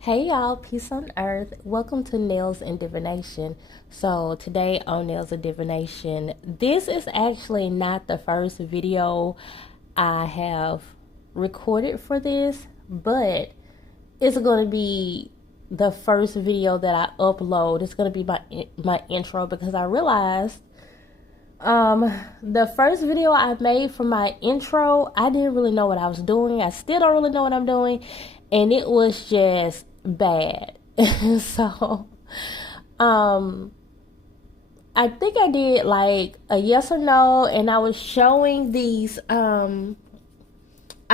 Hey y'all, peace on earth. Welcome to Nails and Divination. So today on Nails and Divination, this is actually not the first video I have recorded for this, but it's going to be the first video that I upload. It's going to be my intro because I realized the first video I made for my intro, I didn't really know what I was doing. I still don't really know what I'm doing, and it was just bad. So, um, I think I did like a yes or no, and I was showing these. I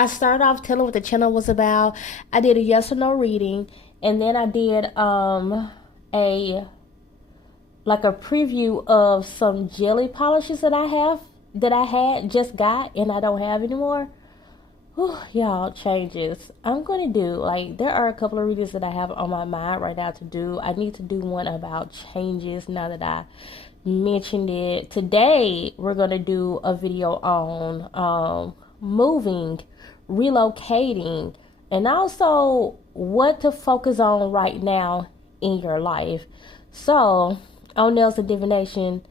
started off telling what the channel was about. I did a yes or no reading, and then I did a like a preview of some jelly polishes that I had just got and I don't have anymore. Whew, y'all, changes. I'm gonna do like there are a couple of readings that I have on my mind right now to do. I need to do one about changes now that I mentioned it. Today we're gonna do a video on moving, relocating, and also what to focus on right now in your life. So on Nails and Divination,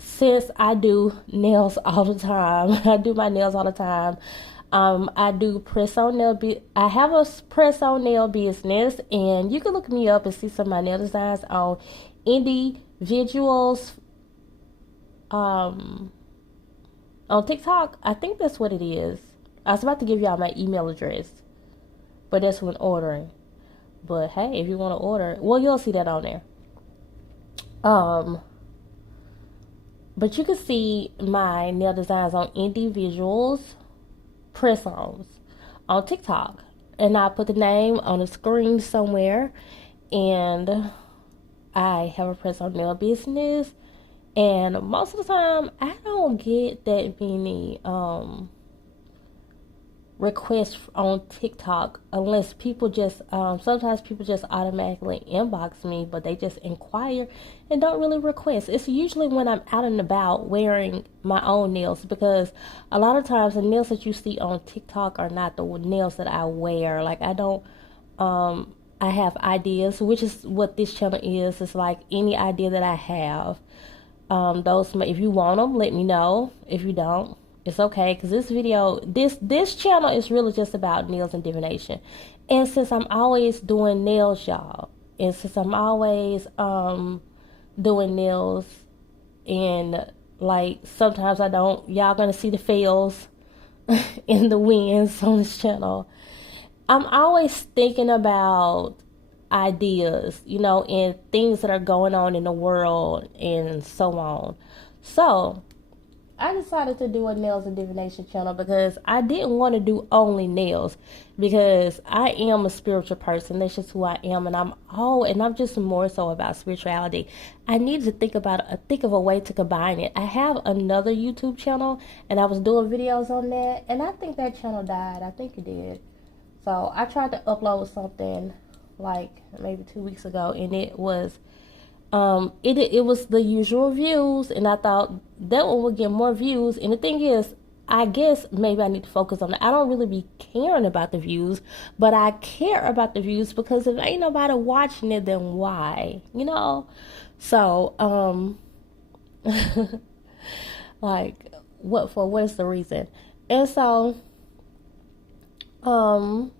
since I do nails all the time, I do my nails all the time. I do press on nail. I have a press on nail business, and you can look me up and see some of my nail designs on individuals. On TikTok, I think that's what it is. I was about to give y'all my email address, but that's when ordering. But hey, if you want to order, well, you'll see that on there. Um, but you can see my nail designs on individuals press-ons on TikTok, and I put the name on the screen somewhere. And I have a press-on nail business, and most of the time I don't get that many requests on TikTok unless people just sometimes people just automatically inbox me, but they just inquire and don't really request. It's usually when I'm out and about wearing my own nails, because a lot of times the nails that you see on TikTok are not the nails that I wear. Like I have ideas, which is what this channel is. It's like any idea that I have. If you want them, let me know. If you don't, it's okay, because this channel is really just about nails and divination. And since I'm always doing nails, y'all, and since I'm always doing nails, and like sometimes I don't, y'all gonna see the fails in the wins on this channel. I'm always thinking about ideas, and things that are going on in the world and so on. So I decided to do a nails and divination channel because I didn't want to do only nails, because I am a spiritual person. That's just who I am, and I'm just more so about spirituality. I needed to think of a way to combine it. I have another YouTube channel, and I was doing videos on that, and I think that channel died. I think it did. So I tried to upload something like maybe 2 weeks ago, and it was it was the usual views, and I thought that one would get more views. And the thing is, I guess maybe I need to focus on it. I don't really be caring about the views, but I care about the views, because if ain't nobody watching it, then why? So like what is the reason? And so um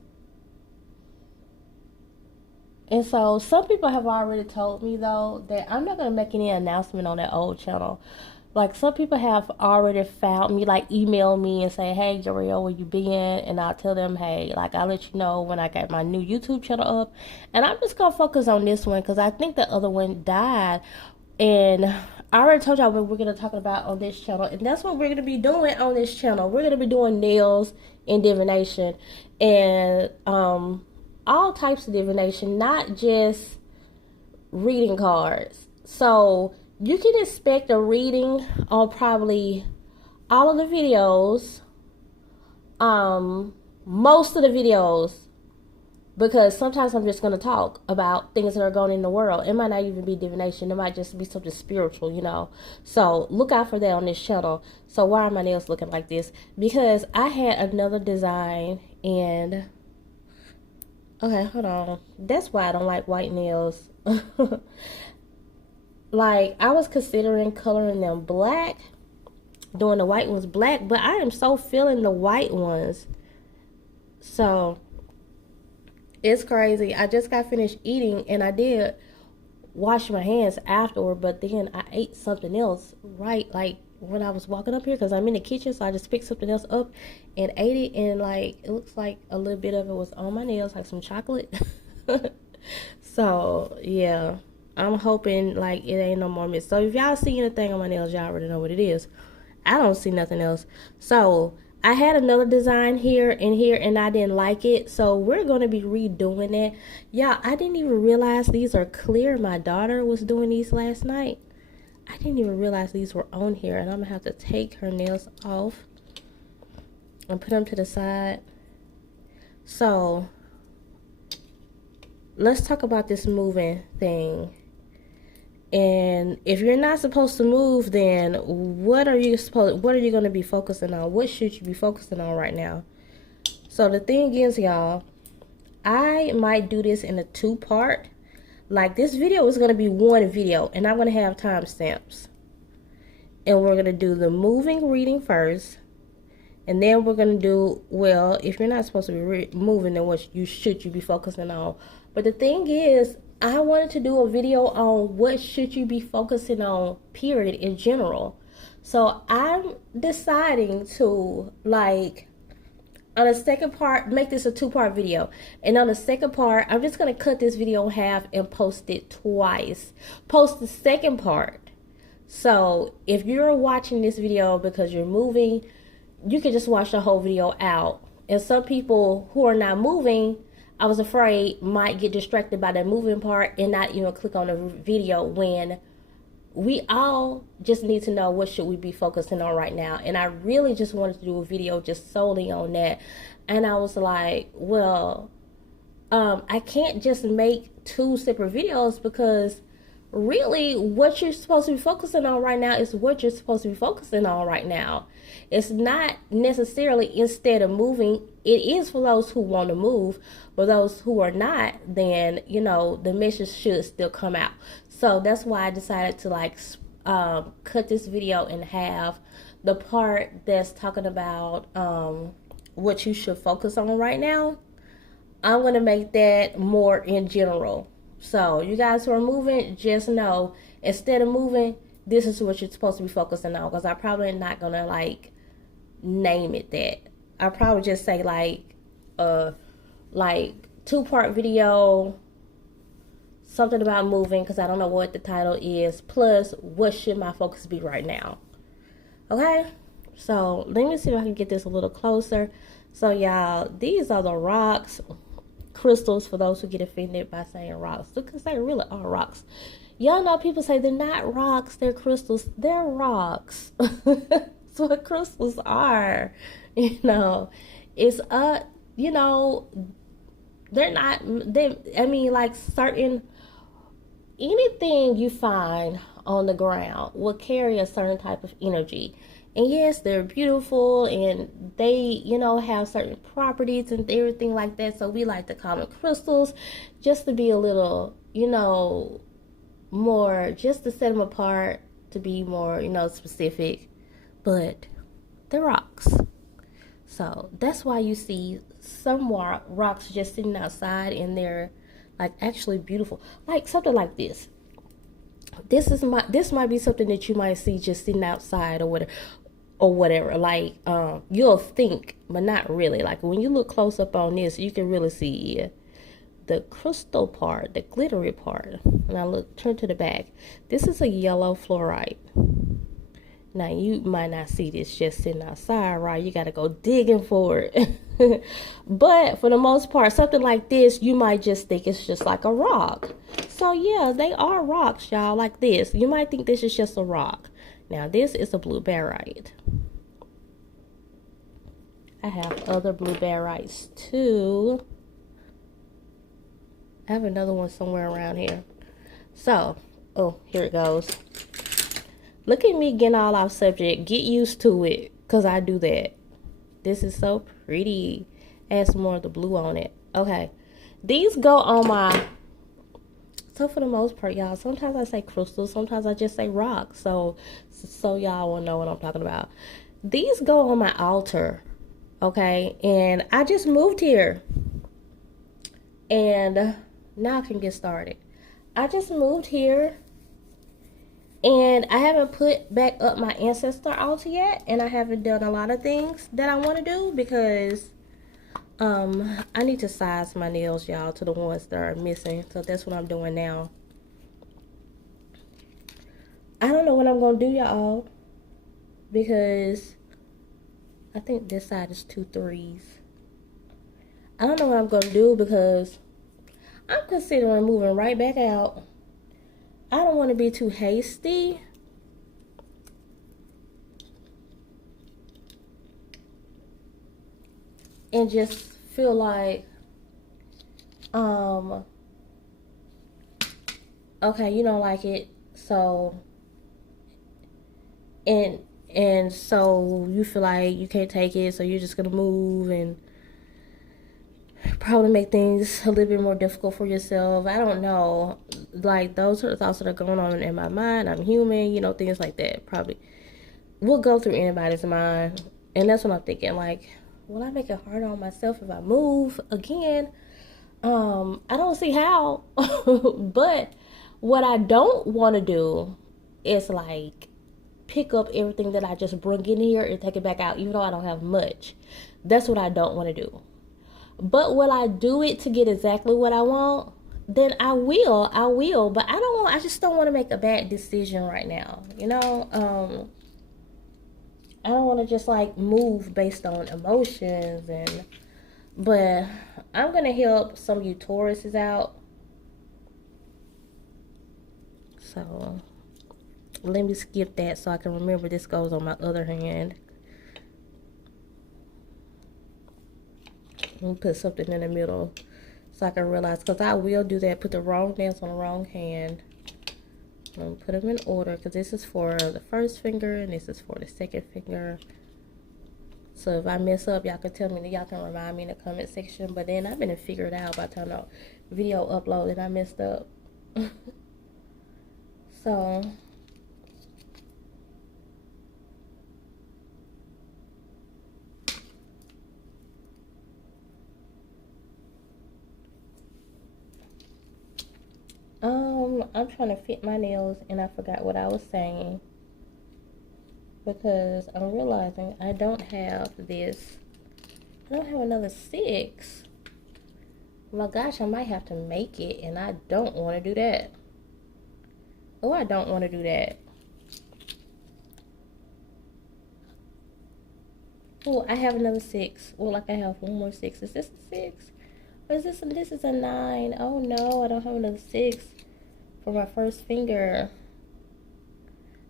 And so some people have already told me, though, that I'm not going to make any announcement on that old channel. Like, some people have already found me, like email me and say, hey, Gabrielle, where you been? And I'll tell them, hey, like, I'll let you know when I got my new YouTube channel up. And I'm just going to focus on this one, because I think the other one died. And I already told y'all what we're going to talk about on this channel. And that's what we're going to be doing on this channel. We're going to be doing nails and divination. And, all types of divination, not just reading cards. So you can expect a reading on probably all of the videos, most of the videos, because sometimes I'm just going to talk about things that are going in the world. It might not even be divination. It might just be something spiritual. So look out for that on this channel. So why are my nails looking like this? Because I had another design, and Okay, hold on. That's why I don't like white nails. Like, I was considering coloring them black, doing the white ones black, but I am so feeling the white ones. So, it's crazy. I just got finished eating, and I did wash my hands afterward, but then I ate something else right like when I was walking up here because I'm in the kitchen, so I just picked something else up and ate it, and like it looks like a little bit of it was on my nails, like some chocolate. So yeah, I'm hoping like it ain't no more miss. So if y'all see anything on my nails, y'all already know what it is. I don't see nothing else. So I had another design here and I didn't like it, so we're going to be redoing that. Yeah, I didn't even realize these are clear. My daughter was doing these last night. I didn't even realize these were on here, and I'm going to have to take her nails off and put them to the side. So let's talk about this moving thing. And if you're not supposed to move, then what are you going to be focusing on? What should you be focusing on right now? So the thing is, y'all, I might do this in a 2-part. Like, this video is going to be one video, and I'm going to have timestamps. And we're going to do the moving reading first. And then we're going to do, well, if you're not supposed to be moving, then what should you be focusing on? But the thing is, I wanted to do a video on what should you be focusing on, period, in general. So I'm deciding to, like, on the second part, make this a 2-part video. And on the second part, I'm just going to cut this video in half and post it twice. Post the second part. So if you're watching this video because you're moving, you can just watch the whole video out. And some people who are not moving, I was afraid, might get distracted by the moving part and not even click on the video, when we all just need to know what should we be focusing on right now. And I really just wanted to do a video just solely on that. And I was like, well, I can't just make 2 separate videos, because really what you're supposed to be focusing on right now is what you're supposed to be focusing on right now. It's not necessarily instead of moving. It is for those who want to move, but those who are not, then, you know, the message should still come out. So that's why I decided to like cut this video in half. The part that's talking about what you should focus on right now, I'm going to make that more in general. So you guys who are moving, just know, instead of moving, this is what you're supposed to be focusing on. Because I'm probably not going to like name it that. I'll probably just say like 2-part video, something about moving, because I don't know what the title is, plus what should my focus be right now. Okay, so let me see if I can get this a little closer. So y'all, these are the rocks, crystals, for those who get offended by saying rocks, because they really are rocks. Y'all know people say they're not rocks, they're crystals. They're rocks. That's what crystals are. You know, it's you know, they're not, I mean, like, certain, anything you find on the ground will carry a certain type of energy. And yes, they're beautiful, and they, you know, have certain properties and everything like that. So we like to call them crystals, just to be a little, you know, more, just to set them apart, to be more, you know, specific. But they're rocks. So that's why you see some rocks just sitting outside, and they're like actually beautiful. Like something like this. This might be something that you might see just sitting outside or whatever. Like you'll think, but not really. Like when you look close up on this, you can really see the crystal part, the glittery part. And I turn to the back. This is a yellow fluorite. Now, you might not see this just sitting outside, right? You got to go digging for it. But for the most part, something like this, you might just think it's just like a rock. So, yeah, they are rocks, y'all, like this. You might think this is just a rock. Now, this is a blue barite. I have other blue barites, too. I have another one somewhere around here. So, oh, here it goes. Look at me getting all off subject. Get used to it, because I do that. This is so pretty. Add some more of the blue on it. Okay. These go on my, so for the most part, y'all, sometimes I say crystals, sometimes I just say rocks. So y'all will know what I'm talking about. These go on my altar, okay? And I just moved here. And now I can get started. I just moved here and I haven't put back up my ancestor altar yet, and I haven't done a lot of things that I want to do because I need to size my nails, y'all, to the ones that are missing. So that's what I'm doing now. I don't know what I'm gonna do, y'all, because I think this side is 2 3s. I don't know what I'm gonna do because I'm considering moving right back out. I don't want to be too hasty. And just feel like, okay, you don't like it, so, and so you feel like you can't take it, so you're just gonna move and probably make things a little bit more difficult for yourself. I don't know. Like, those are the thoughts that are going on in my mind. I'm human, things like that probably will go through anybody's mind. And that's what I'm thinking. Like, will I make it harder on myself if I move again? I don't see how. But what I don't want to do is like pick up everything that I just bring in here and take it back out, even though I don't have much. That's what I don't want to do. But will I do it to get exactly what I want? Then I will. But I just don't want to make a bad decision right now. I don't want to just like move based on emotions, but I'm gonna help some of you Tauruses out. So let me skip that so I can remember this goes on my other hand. Let me put something in the middle so I can realize, because I will do that. Put the wrong nails on the wrong hand. I'm gonna put them in order because this is for the first finger and this is for the second finger. So if I mess up, y'all can tell me, y'all can remind me in the comment section. But then I've been to figure it out by the time the video uploaded. I messed up. So I'm trying to fit my nails and I forgot what I was saying, because I'm realizing I don't have this. I don't have another 6. Well, gosh, I might have to make it, and I don't want to do that. Oh, I don't want to do that. Oh, I have another 6. Well, like I have one more 6. Is this a 6? Or is this is a 9? Oh no, I don't have another 6 for my first finger.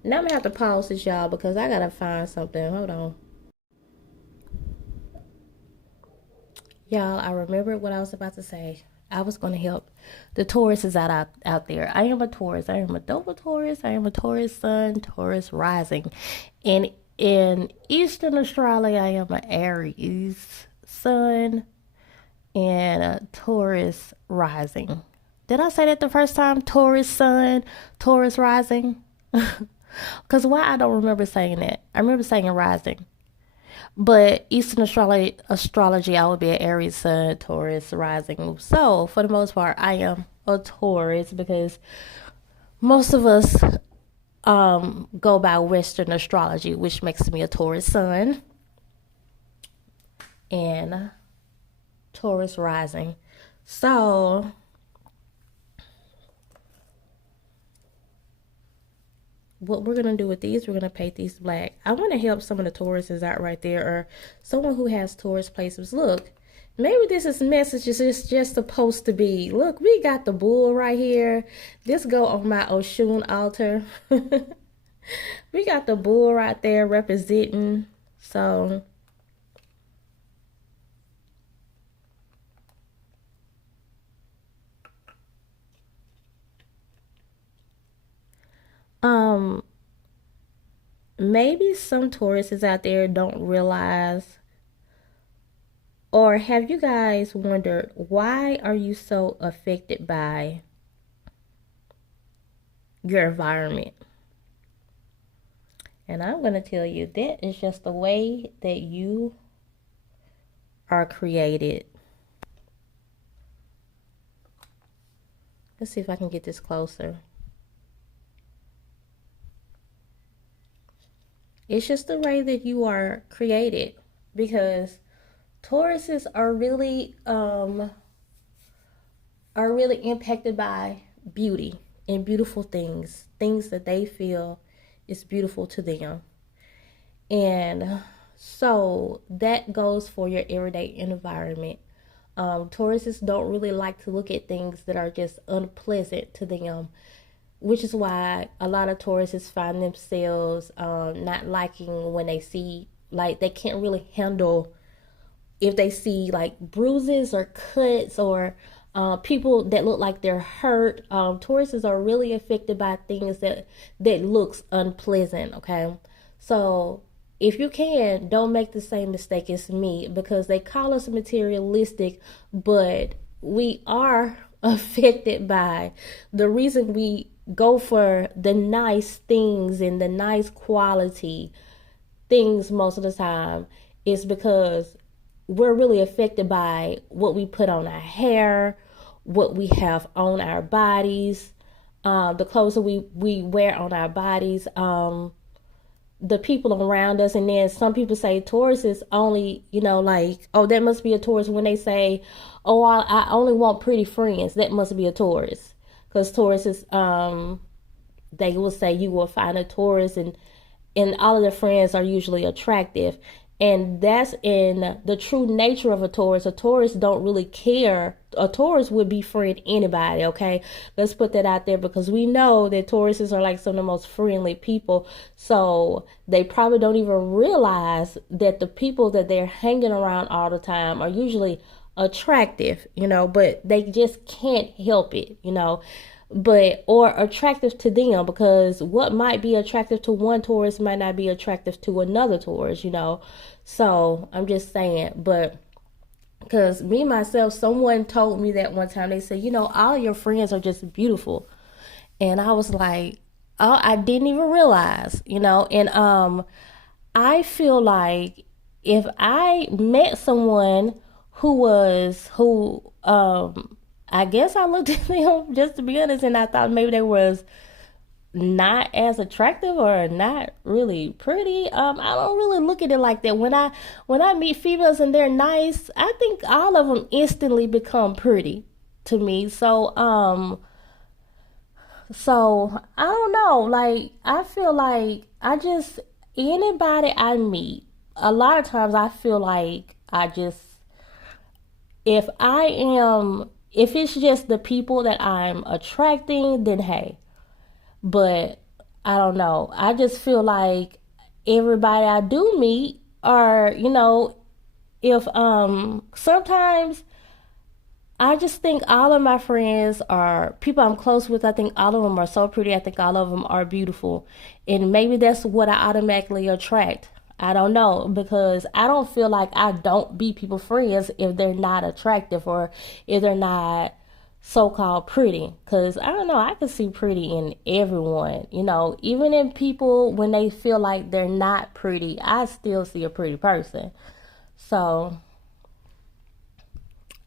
Now I'm gonna have to pause this, y'all, because I gotta find something. Hold on. Y'all, I remember what I was about to say. I was going to help the Tauruses out there. I am a Taurus. I am a double Taurus. I am a Taurus sun, Taurus rising. And in Eastern Australia, I am an Aries sun and a Taurus rising. Did I say that the first time? Taurus sun, Taurus rising? Because why I don't remember saying that. I remember saying rising. But Eastern astrology, I would be an Aries sun, Taurus rising. So for the most part, I am a Taurus because most of us go by Western astrology, which makes me a Taurus sun and Taurus rising. So what we're going to do with these, we're going to paint these black. I want to help some of the Tauruses out right there, or someone who has Taurus placements. Look, maybe this is message is just supposed to be. Look, we got the bull right here. This go on my Oshun altar. We got the bull right there representing. So maybe some Tauruses out there don't realize Or have you guys wondered, why are you so affected by your environment? And I'm going to tell you, that is just the way that you are created. Let's see if I can get this closer. It's just the way that you are created, because Tauruses are really impacted by beauty and beautiful things, things that they feel is beautiful to them. And so that goes for your everyday environment. Tauruses don't really like to look at things that are just unpleasant to them, which is why a lot of Tauruses find themselves not liking when they see, like, they can't really handle if they see like bruises or cuts or people that look like they're hurt. Tauruses are really affected by things that looks unpleasant. Okay, so if you can, don't make the same mistake as me, because they call us materialistic, but we are affected by the reason we go for the nice things and the nice quality things most of the time is because we're really affected by what we put on our hair, what we have on our bodies, the clothes that we wear on our bodies, the people around us. And then some people say Taurus is only, like, oh, that must be a Taurus. When they say, oh, I only want pretty friends, that must be a Taurus. Because Taurus is, they will say you will find a Taurus and all of their friends are usually attractive. And that's in the true nature of a Taurus. A Taurus don't really care. A Taurus would befriend anybody, okay? Let's put that out there, because we know that Tauruses are like some of the most friendly people. So they probably don't even realize that the people that they're hanging around all the time are usually attractive, but they just can't help it, or attractive to them, because what might be attractive to one Taurus might not be attractive to another Taurus, So I'm just saying, but because me myself, someone told me that one time. They said, all your friends are just beautiful, and I was like, oh, I didn't even realize, and I feel like if I met someone who I guess I looked at them, just to be honest, and I thought maybe they was not as attractive or not really pretty. I don't really look at it like that. When I meet females and they're nice, I think all of them instantly become pretty to me. So I don't know. Like, I feel like anybody I meet, a lot of times I feel like if if it's just the people that I'm attracting, then hey. But I don't know. I just feel like everybody I do meet are, if sometimes I just think all of my friends are people I'm close with. I think all of them are so pretty. I think all of them are beautiful. And maybe that's what I automatically attract. I don't know, because I don't feel like I don't be people friends if they're not attractive or if they're not so-called pretty. Because I don't know, I can see pretty in everyone, even in people when they feel like they're not pretty, I still see a pretty person. So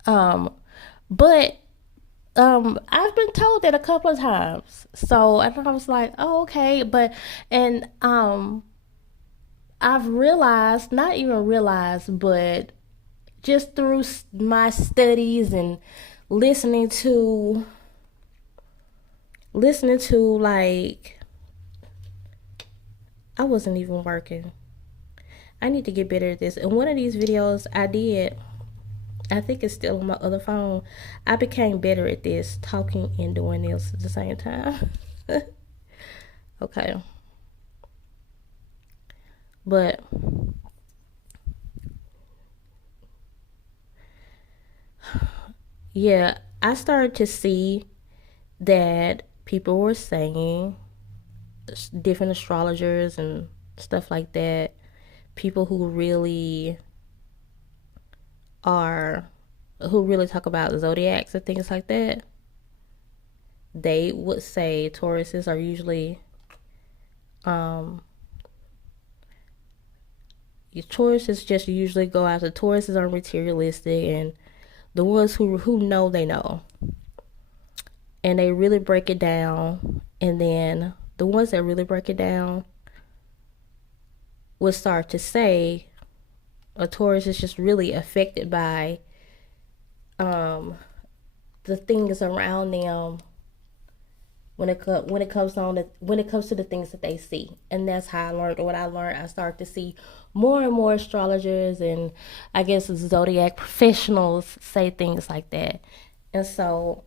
but I've been told that a couple of times, so I was like, oh, okay. And I've realized, not even realized, but just through my studies and listening to like, I wasn't even working. I need to get better at this. And one of these videos I did, I think it's still on my other phone, I became better at this, talking and doing this at the same time. Okay. But yeah, I started to see that people were saying, different astrologers and stuff like that, people who really are who really talk about zodiacs and things like that, they would say Tauruses are usually Tauruses just usually go after Tauruses are materialistic, and the ones who know, they know, and they really break it down. And then the ones that really break it down would start to say a Taurus is just really affected by the things around them when it comes to the things that they see. And that's how I learned, or what I learned. I started to see more and more astrologers and, I guess, zodiac professionals say things like that. And so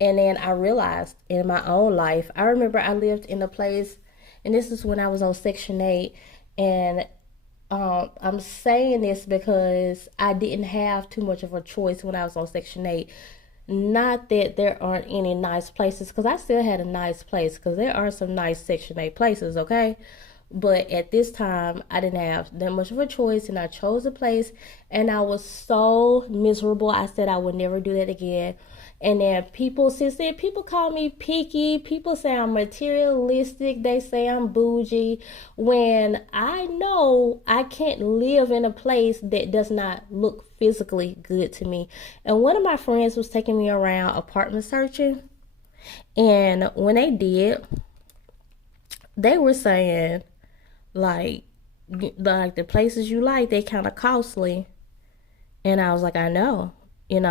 and then I realized in my own life, I remember I lived in a place, and this is when I was on Section 8, and I'm saying this because I didn't have too much of a choice when I was on Section 8. Not that there aren't any nice places, because I still had a nice place, because there are some nice Section 8 places, okay? But at this time, I didn't have that much of a choice, and I chose a place, and I was so miserable. I said I would never do that again. And then since then, people call me picky. People say I'm materialistic. They say I'm bougie. When I know I can't live in a place that does not look physically good to me. And one of my friends was taking me around apartment searching. And when they did, they were saying, like the places you like, they kind of costly. And I was like, I know. Would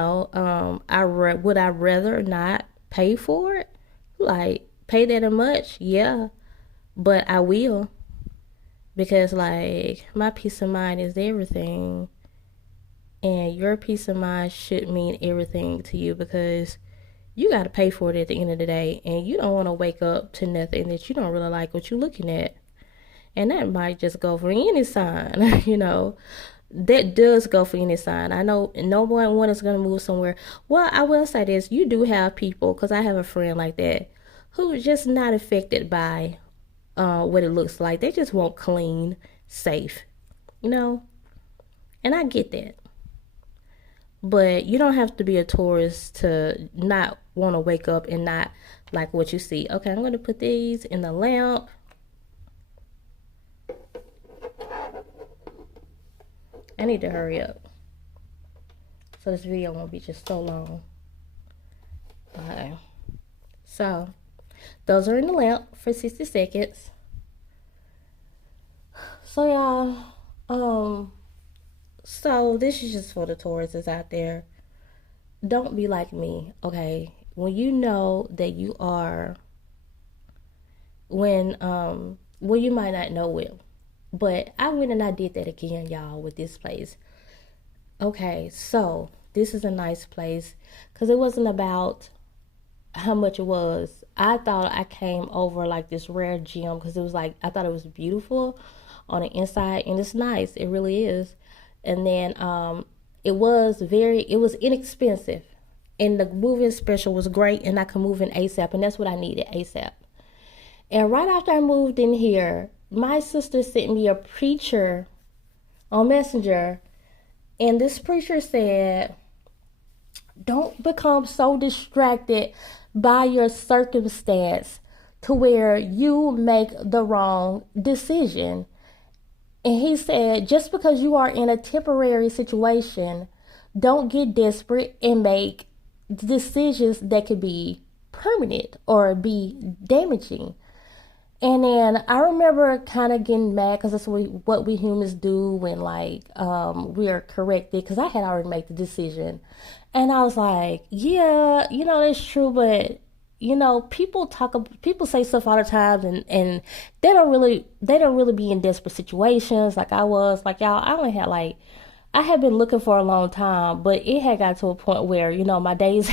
I rather not pay for it? Like, pay that much? Yeah, but I will, because like my peace of mind is everything, and your peace of mind should mean everything to you, because you got to pay for it at the end of the day, and you don't want to wake up to nothing that you don't really like what you're looking at. And that might just go for any sign, That does go for any sign. I know no one is going to move somewhere. Well, I will say this. You do have people, because I have a friend like that, who's just not affected by what it looks like. They just want clean, safe, And I get that. But you don't have to be a Taurus to not want to wake up and not like what you see. Okay, I'm going to put these in the lamp. I need to hurry up, so this video won't be just so long. Okay. So, those are in the lamp for 60 seconds. So, y'all, so this is just for the Tauruses out there. Don't be like me, okay? When you know that you are, well, you might not know it. But I went and I did that again, y'all, with this place. Okay, so this is a nice place, because it wasn't about how much it was. I thought I came over like this rare gem, because it was like, I thought it was beautiful on the inside, and it's nice. It really is. And then it was inexpensive, and the moving special was great, and I could move in ASAP, and that's what I needed, ASAP. And right after I moved in here, my sister sent me a preacher on Messenger, and this preacher said, don't become so distracted by your circumstance to where you make the wrong decision. And he said, just because you are in a temporary situation, don't get desperate and make decisions that could be permanent or be damaging. And then I remember kind of getting mad, because that's what we humans do when we are corrected, because I had already made the decision. And I was like, yeah, that's true, but people say stuff all the time, and they don't really be in desperate situations like I was. Like, y'all, I had been looking for a long time, but it had got to a point where, my days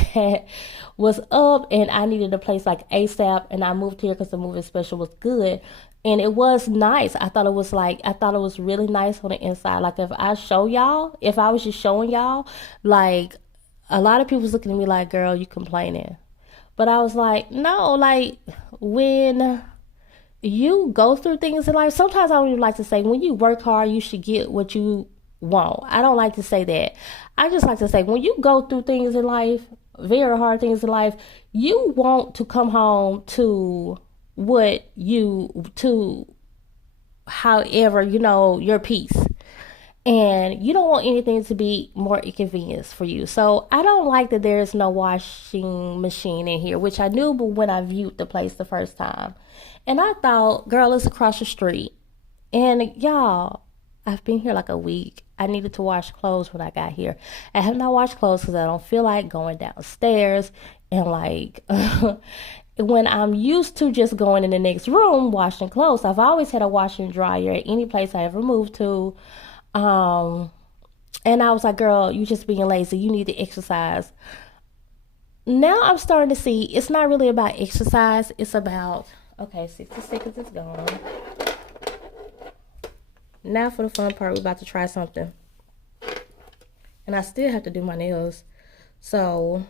was up, and I needed a place like ASAP, and I moved here because the moving special was good, and it was nice. I thought it was really nice on the inside. Like, if I was just showing y'all, like, a lot of people was looking at me like, girl, you complaining. But I was like, no, like, when you go through things in life, sometimes I would like to say, when you work hard, you should get what you won't. I don't like to say that. I just like to say when you go through things in life, very hard things in life, you want to come home to however, your peace. And you don't want anything to be more inconvenience for you. So I don't like that there's no washing machine in here, which I knew but when I viewed the place the first time. And I thought, girl, it's across the street. And y'all, I've been here like a week. I needed to wash clothes when I got here. I have not washed clothes because I don't feel like going downstairs and like when I'm used to just going in the next room washing clothes. I've always had a washer and dryer at any place I ever moved to. Um, and I was like, girl, you just being lazy. You need to exercise. Now I'm starting to see it's not really about exercise. It's about, okay, 60 seconds is gone. Now for the fun part, we're about to try something. And I still have to do my nails. So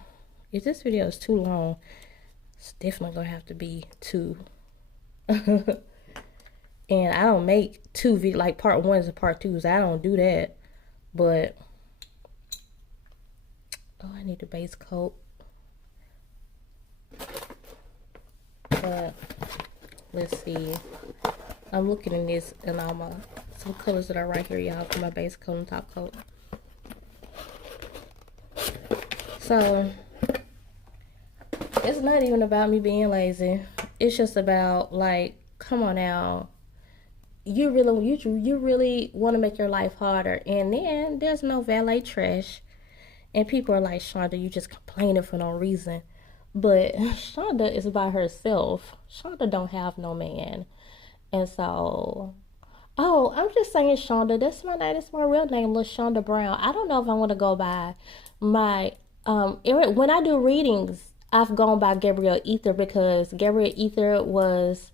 if this video is too long, it's definitely going to have to be 2. And I don't make 2 videos, like part 1s and part 2s. I don't do that. But, oh, I need a base coat. But, let's see. I'm looking in this and all some colors that are right here, y'all, for my base coat and top coat. So, it's not even about me being lazy. It's just about, like, come on now. You really want to make your life harder. And then there's no valet trash. And people are like, Shonda, you just complaining for no reason. But Shonda is by herself. Shonda don't have no man. And so, oh, I'm just saying Shonda. That's my name. That's my real name, LaShonda Brown. I don't know if I want to go by my, when I do readings, I've gone by Gabrielle Ether because Gabrielle Ether was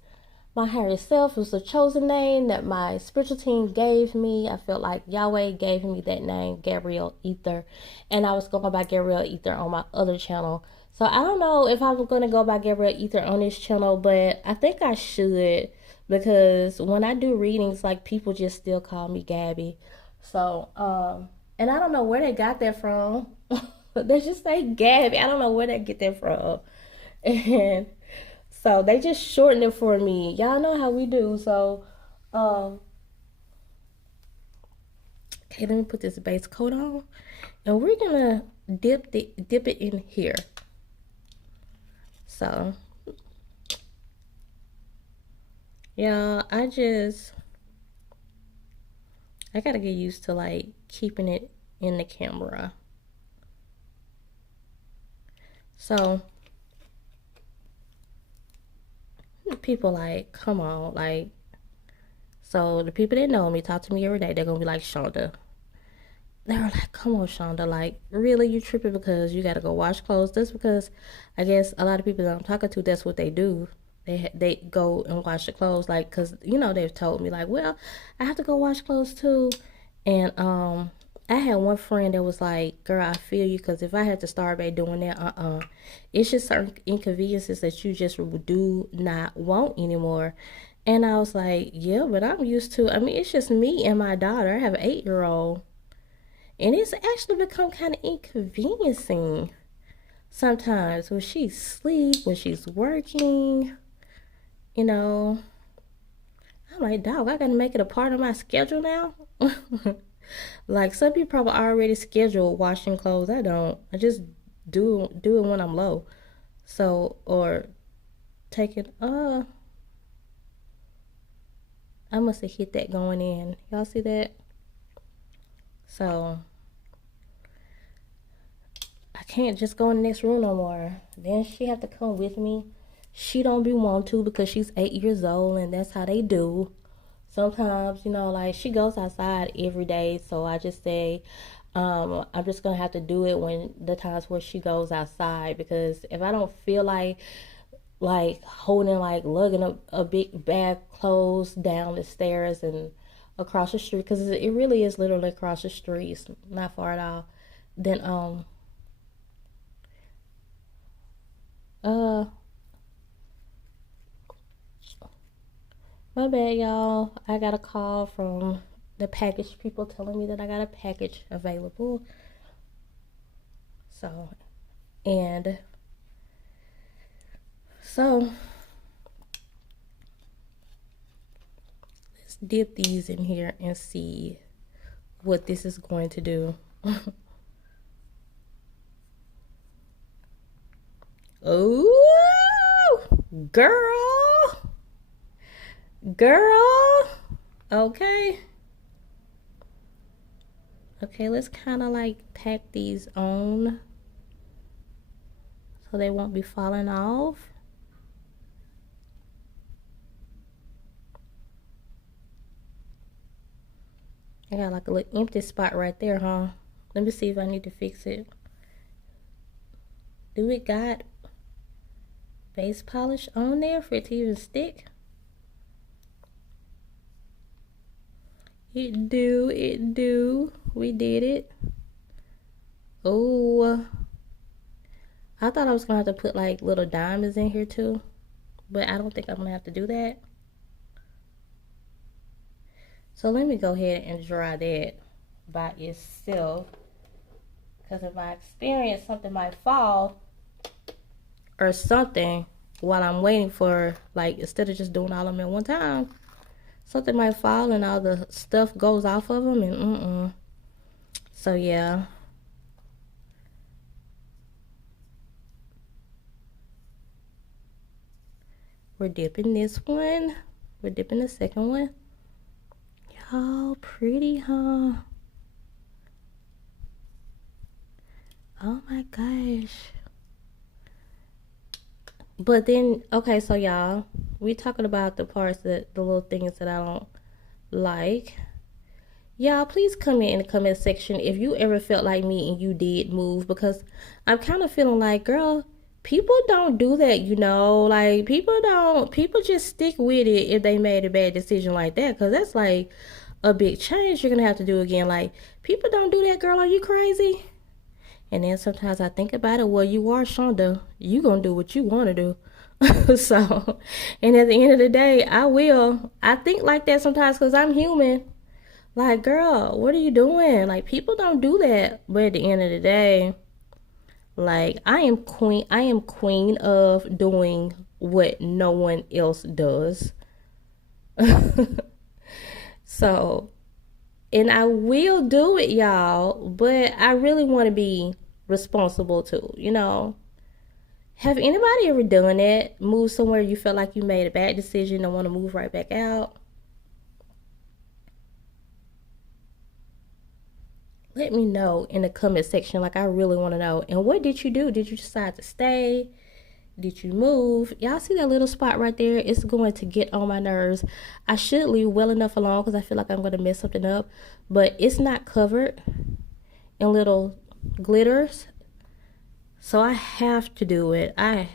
my higher self. Was the chosen name that my spiritual team gave me. I felt like Yahweh gave me that name, Gabrielle Ether. And I was going by Gabrielle Ether on my other channel. So I don't know if I'm going to go by Gabrielle Ether on this channel, but I think I should because when I do readings, like people just still call me Gabby. So, and I don't know where they got that from. They just say Gabby. I don't know where they get that from. And so they just shortened it for me. Y'all know how we do. So, okay, let me put this base coat on. And we're gonna dip it in here. So, yeah, I gotta get used to like keeping it in the camera. So, people like, come on, like, so the people that know me, talk to me every day, they're gonna be like, Shonda. They were like, come on, Shonda, like, really, you tripping because you gotta go wash clothes? That's because I guess a lot of people that I'm talking to, that's what they do. They go and wash the clothes, like, because, they've told me, like, well, I have to go wash clothes too. And I had one friend that was like, girl, I feel you, because if I had to start by doing that, it's just certain inconveniences that you just do not want anymore. And I was like, yeah, but I'm used to, I mean, it's just me and my daughter. I have an 8-year-old. And it's actually become kind of inconveniencing sometimes when she's asleep, when she's working, I'm like, dog, I gotta make it a part of my schedule now. Like some people probably already schedule washing clothes. I don't. I just do it when I'm low. So, or take it. I must have hit that going in. Y'all see that? So I can't just go in the next room no more. Then she have to come with me. She don't be want to because she's 8 years old and that's how they do. Sometimes, like she goes outside every day. So I just say, I'm just going to have to do it when the times where she goes outside, because if I don't feel like holding, like lugging a big bag of clothes down the stairs and across the street, because it really is literally across the street, it's not far at all, then my bad, y'all. I got a call from the package people telling me that I got a package available. So, and so let's dip these in here and see what this is going to do. Oh, girl, okay, let's kind of like pack these on so they won't be falling off. I got like a little empty spot right there, huh? Let me see if I need to fix it. Do it got base polish on there for it to even stick? It do. We did it. Oh, I thought I was gonna have to put like little diamonds in here too, but I don't think I'm gonna have to do that. So let me go ahead and dry that by itself, because in my experience something might fall or something while I'm waiting for, like, instead of just doing all of them at one time, something might fall and all the stuff goes off of them, and so yeah. We're dipping this one. We're dipping the second one. Y'all, pretty, huh? Oh my gosh. But then, okay, so y'all, we talking about the parts that, the little things that I don't like. Y'all, please comment in the comment section if you ever felt like me and you did move, because I'm kind of feeling like, girl, people don't do that, you know, like people just stick with it if they made a bad decision like that, because that's like a big change you're gonna have to do again. Like, people don't do that, girl. Are you crazy? And then sometimes I think about it, well, you are Shonda. You gonna do what you want to do. So, and at the end of the day, I think like that sometimes because I'm human. Like, girl, what are you doing? Like, people don't do that. But at the end of the day, like, I am queen of doing what no one else does. So, and I will do it, y'all, but I really want to be responsible too, you know. Have anybody ever done that? Move somewhere you felt like you made a bad decision and want to move right back out? Let me know in the comment section. Like, I really want to know. And what did you do? Did you decide to stay? Did you move? Y'all see that little spot right there? It's going to get on my nerves. I should leave well enough alone because I feel like I'm going to mess something up. But it's not covered in little glitters. So I have to do it. I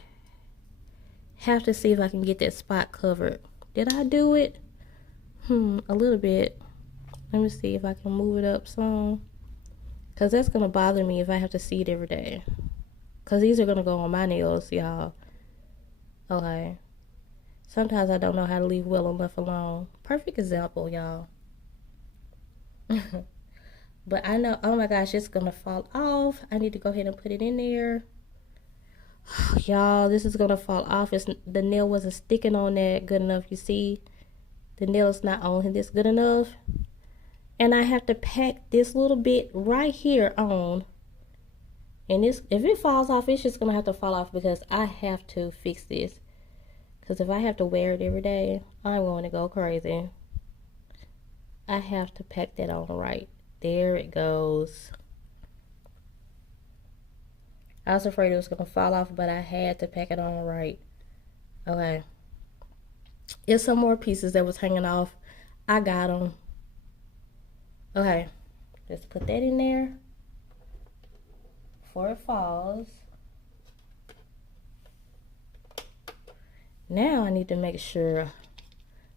have to see if I can get that spot covered. Did I do it? A little bit. Let me see if I can move it up some. Because that's going to bother me if I have to see it every day. Because these are going to go on my nails, y'all. Okay. Sometimes I don't know how to leave well enough alone. Perfect example, y'all. But I know, oh my gosh, it's going to fall off. I need to go ahead and put it in there. Y'all, this is going to fall off. The nail wasn't sticking on that good enough. You see, the nail's not on this good enough. And I have to pack this little bit right here on. And this, if it falls off, it's just going to have to fall off because I have to fix this. Because if I have to wear it every day, I'm going to go crazy. I have to pack that on right. There it goes. I was afraid it was going to fall off, but I had to pack it on right. Okay. There's some more pieces that was hanging off. I got them. Okay. Let's put that in there before it falls. Now I need to make sure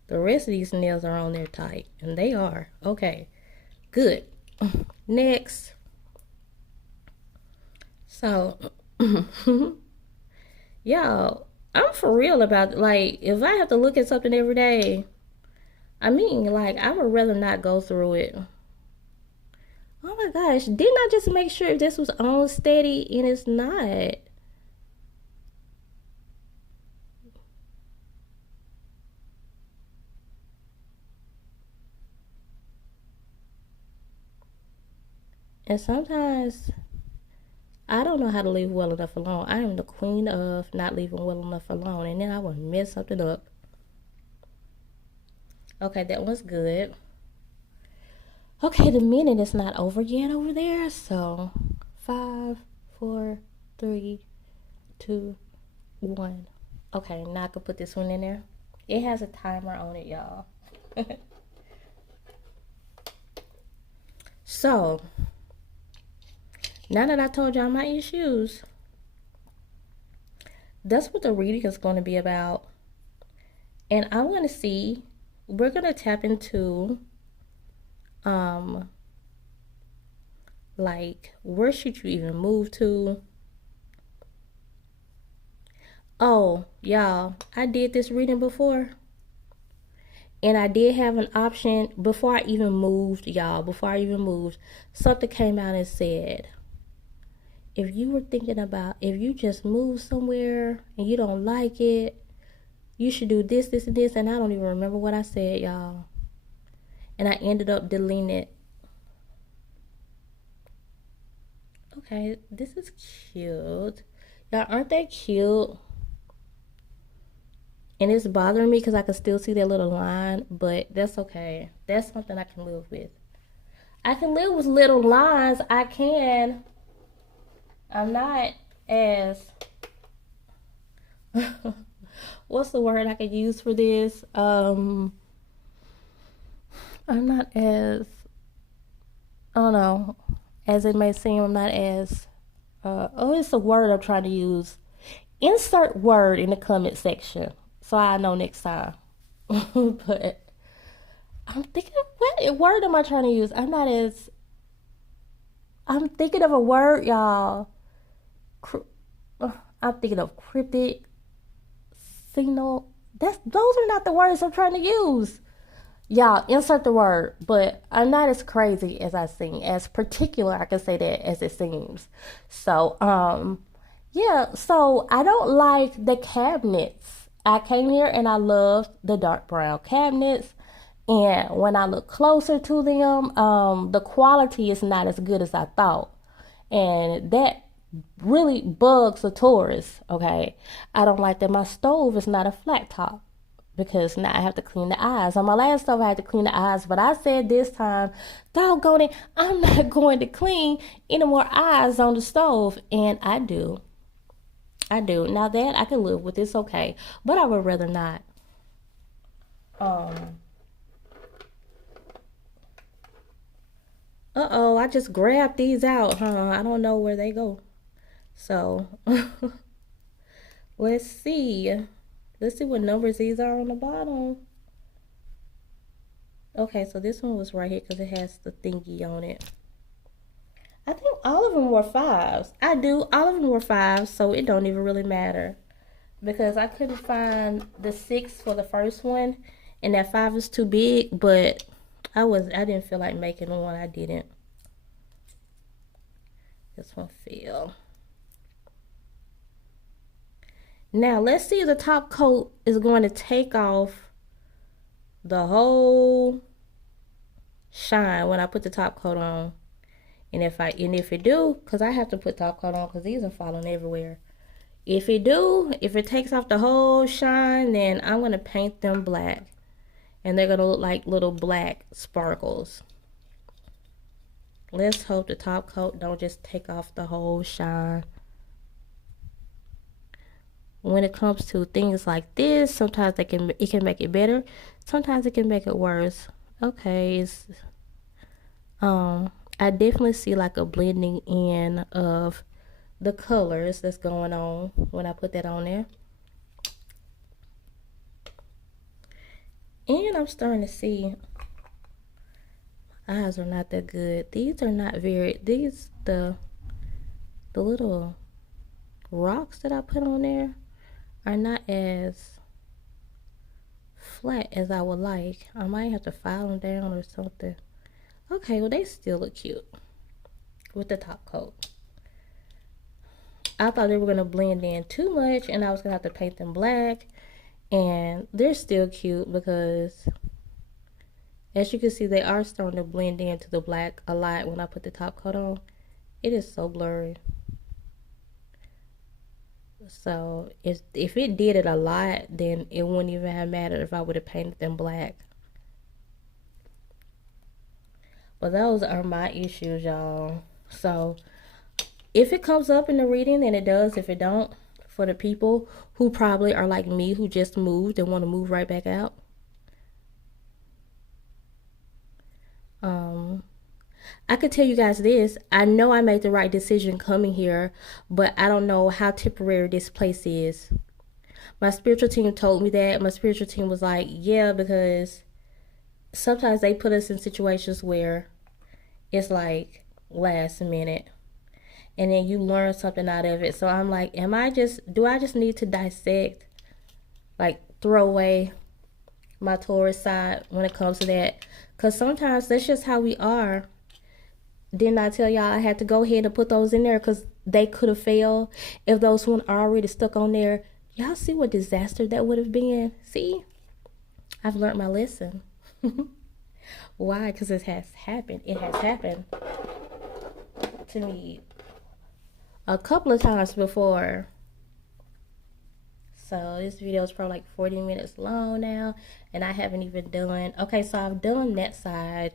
the rest of these nails are on there tight. And they are. Okay. Good. Next. So, y'all, I'm for real about, like, if I have to look at something every day, I mean, like, I would rather not go through it. Oh my gosh, didn't I just make sure if this was on steady and it's not? And sometimes I don't know how to leave well enough alone. I am the queen of not leaving well enough alone, and then I will mess something up. Okay, that was good. Okay, the minute is not over yet over there, so 5, 4, 3, 2, 1. Okay, now I can put this one in there. It has a timer on it, y'all. So, now that I told y'all my issues, that's what the reading is going to be about. And I want to see, we're going to tap into, like, where should you even move to? Oh, y'all, I did this reading before. And I did have an option before I even moved, y'all. Before I even moved, something came out and said, if you were thinking about, if you just moved somewhere and you don't like it, you should do this, this, and this. And I don't even remember what I said, y'all. And I ended up deleting it. Okay, this is cute. Y'all, aren't they cute? And it's bothering me because I can still see that little line, but that's okay. That's something I can live with. I can live with little lines. I can. I'm not as what's the word I could use for this? I'm not as, I don't know, as it may seem, I'm not as it's a word I'm trying to use. Insert word in the comment section so I know next time. But I'm thinking, what word am I trying to use? I'm thinking of a word, y'all. I'm thinking of cryptic, signal. Those are not the words I'm trying to use. Y'all, insert the word, but I'm not as crazy as I seem, as particular, I can say that, as it seems. So, yeah, so I don't like the cabinets. I came here and I loved the dark brown cabinets. And when I look closer to them, the quality is not as good as I thought. And that really bugs a tourist, okay? I don't like that my stove is not a flat top because now I have to clean the eyes. On my last stove, I had to clean the eyes, but I said this time, doggone it, I'm not going to clean any more eyes on the stove. And I do. Now that I can live with, it's okay, but I would rather not. Uh-oh, I just grabbed these out, huh? I don't know where they go. So, let's see. Let's see what numbers these are on the bottom. Okay, so this one was right here because it has the thingy on it. I think all of them were 5s. All of them were 5s, so it don't even really matter. Because I couldn't find the 6 for the first one, and that 5 is too big, but I didn't feel like making one. I didn't. This one fell. Now let's see if the top coat is going to take off the whole shine when I put the top coat on. And if it do, because I have to put top coat on because these are falling everywhere. If it takes off the whole shine, then I'm going to paint them black. And they're going to look like little black sparkles. Let's hope the top coat don't just take off the whole shine. When it comes to things like this, sometimes it can make it better. Sometimes it can make it worse. Okay, I definitely see like a blending in of the colors that's going on when I put that on there. And I'm starting to see my eyes are not that good. These are not very, the little rocks that I put on there are not as flat as I would like. I might have to file them down or something. Okay, well, they still look cute with the top coat. I thought they were going to blend in too much and I was going to have to paint them black. And they're still cute because, as you can see, they are starting to blend into the black a lot when I put the top coat on. It is so blurry. So if it did it a lot, then it wouldn't even have mattered if I would have painted them black. But those are my issues, y'all. So if it comes up in the reading, then it does. If it don't, for the people who probably are like me, who just moved and want to move right back out. I could tell you guys this. I know I made the right decision coming here, but I don't know how temporary this place is. My spiritual team told me that. My spiritual team was like, yeah, because sometimes they put us in situations where it's like last minute. And then you learn something out of it. So I'm like, do I just need to dissect, like throw away my Taurus side when it comes to that? Because sometimes that's just how we are. Didn't I tell y'all I had to go ahead and put those in there because they could have failed if those ones are already stuck on there? Y'all see what disaster that would have been? See? I've learned my lesson. Why? Because it has happened. It has happened to me a couple of times before. So this video is probably like 40 minutes long now, and I haven't even done. Okay, so I've done that side,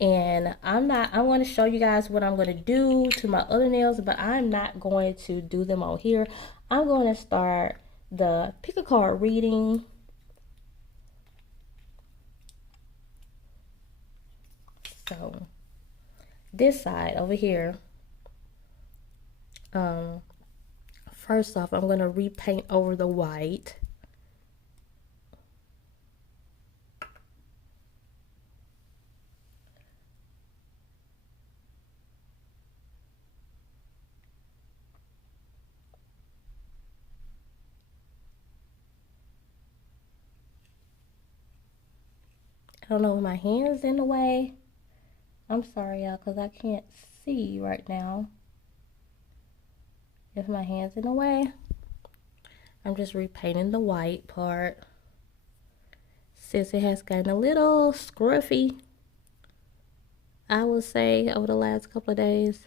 and I want to show you guys what I'm going to do to my other nails, but I'm not going to do them on here. I'm going to start the pick a card reading. So this side over here, first off, I'm going to repaint over the white. I don't know if my hand's in the way. I'm sorry, y'all, because I can't see right now. If my hand's in the way, I'm just repainting the white part. Since it has gotten a little scruffy, I would say, over the last couple of days.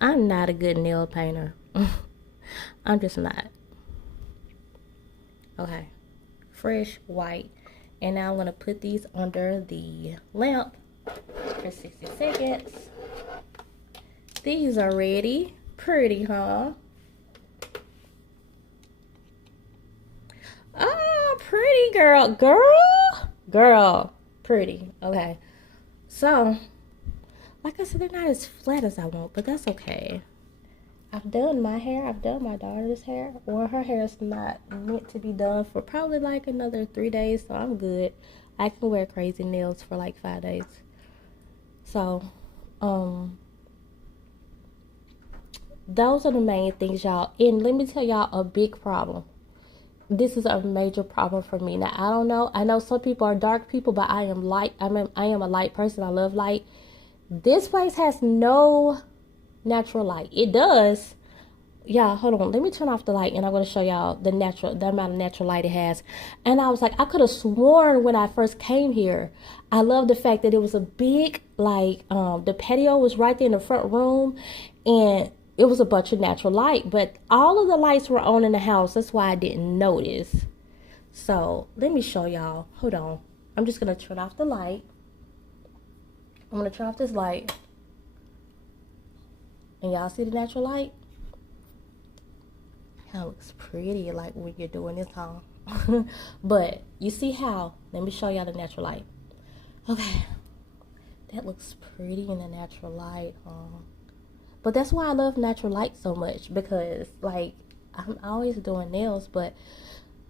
I'm not a good nail painter. I'm just not. Okay, fresh white. And now I'm going to put these under the lamp for 60 seconds. These are ready. Pretty, huh? Oh, pretty girl. Girl. Pretty. Okay. So, like I said, they're not as flat as I want, but that's okay. I've done my hair. I've done my daughter's hair. Well, her hair is not meant to be done for probably like another 3 days, so I'm good. I can wear crazy nails for like 5 days. So, those are the main things, y'all. And let me tell y'all a big problem. This is a major problem for me. Now, I don't know. I know some people are dark people, but I am light. I am a light person. I love light. This place has no natural light. It does. Yeah, hold on. Let me turn off the light and I'm going to show y'all the amount of natural light it has. And I was like, I could have sworn when I first came here, I love the fact that it was a big, like, the patio was right there in the front room and it was a bunch of natural light, but all of the lights were on in the house. That's why I didn't notice. So let me show y'all. Hold on. I'm just going to turn off the light. I'm going to turn off this light. And y'all see the natural light? How it looks pretty, like when you're doing this, huh? But you see how? Let me show y'all the natural light. Okay, that looks pretty in the natural light, huh? But that's why I love natural light so much, because like I'm always doing nails, but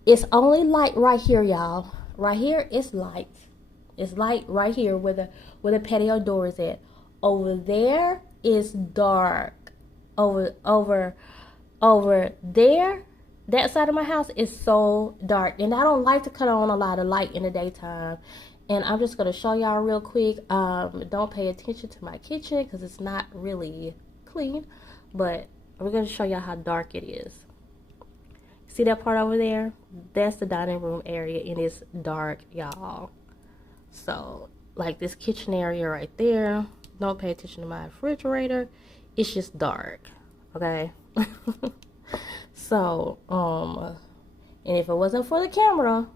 it's only light right here, y'all. Right here, it's light. It's light right here where the patio door is at. Over there is dark. over there, that side of my house is so dark, and I don't like to cut on a lot of light in the daytime. And I'm just gonna show y'all real quick. Don't pay attention to my kitchen because it's not really clean, but we're gonna show y'all how dark it is. See that part over there? That's the dining room area, and it's dark, y'all. So, like this kitchen area right there, don't pay attention to my refrigerator. It's just dark, okay? So, and if it wasn't for the camera,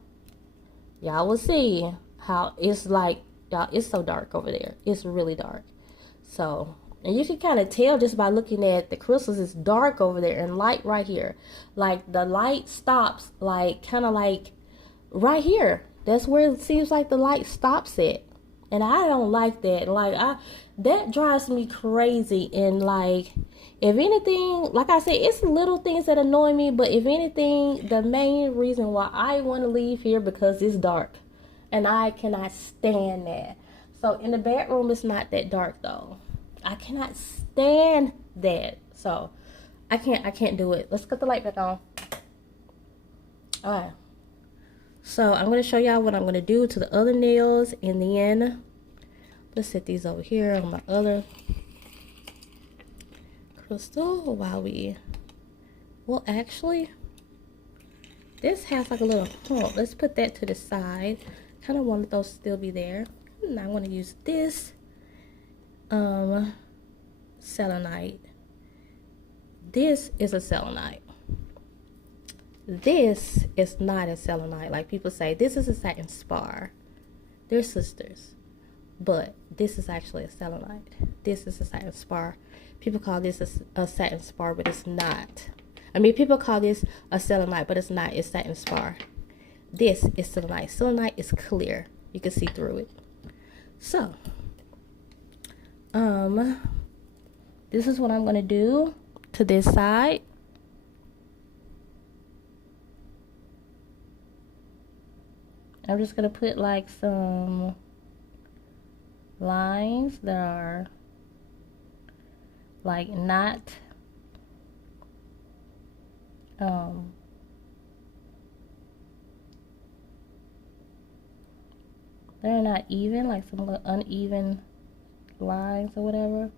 y'all would see how it's like, y'all, it's so dark over there. It's really dark. So, and you can kind of tell just by looking at the crystals, it's dark over there and light right here. Like the light stops, like kind of like right here. That's where it seems like the light stops at. And I don't like that. Like that drives me crazy. And like, if anything, like I said, it's little things that annoy me. But if anything, the main reason why I want to leave here because it's dark. And I cannot stand that. So in the bedroom, it's not that dark though. I cannot stand that. So I can't do it. Let's cut the light back on. All right. So I'm going to show y'all what I'm going to do to the other nails. And then let's set these over here on my other crystal while we, well, actually, this has like a little hump. Let's put that to the side. Kind of wanted those to still be there. And I'm going to use this selenite. This is a selenite. This is not a selenite. Like people say, this is a satin spar. They're sisters. But this is actually a selenite. This is a satin spar. People call this a satin spar, but it's not. I mean, people call this a selenite, but it's not. It's satin spar. This is selenite. Selenite is clear. You can see through it. So, this is what I'm going to do to this side. I'm just going to put like some lines that are like not they're not even, like some little uneven lines or whatever.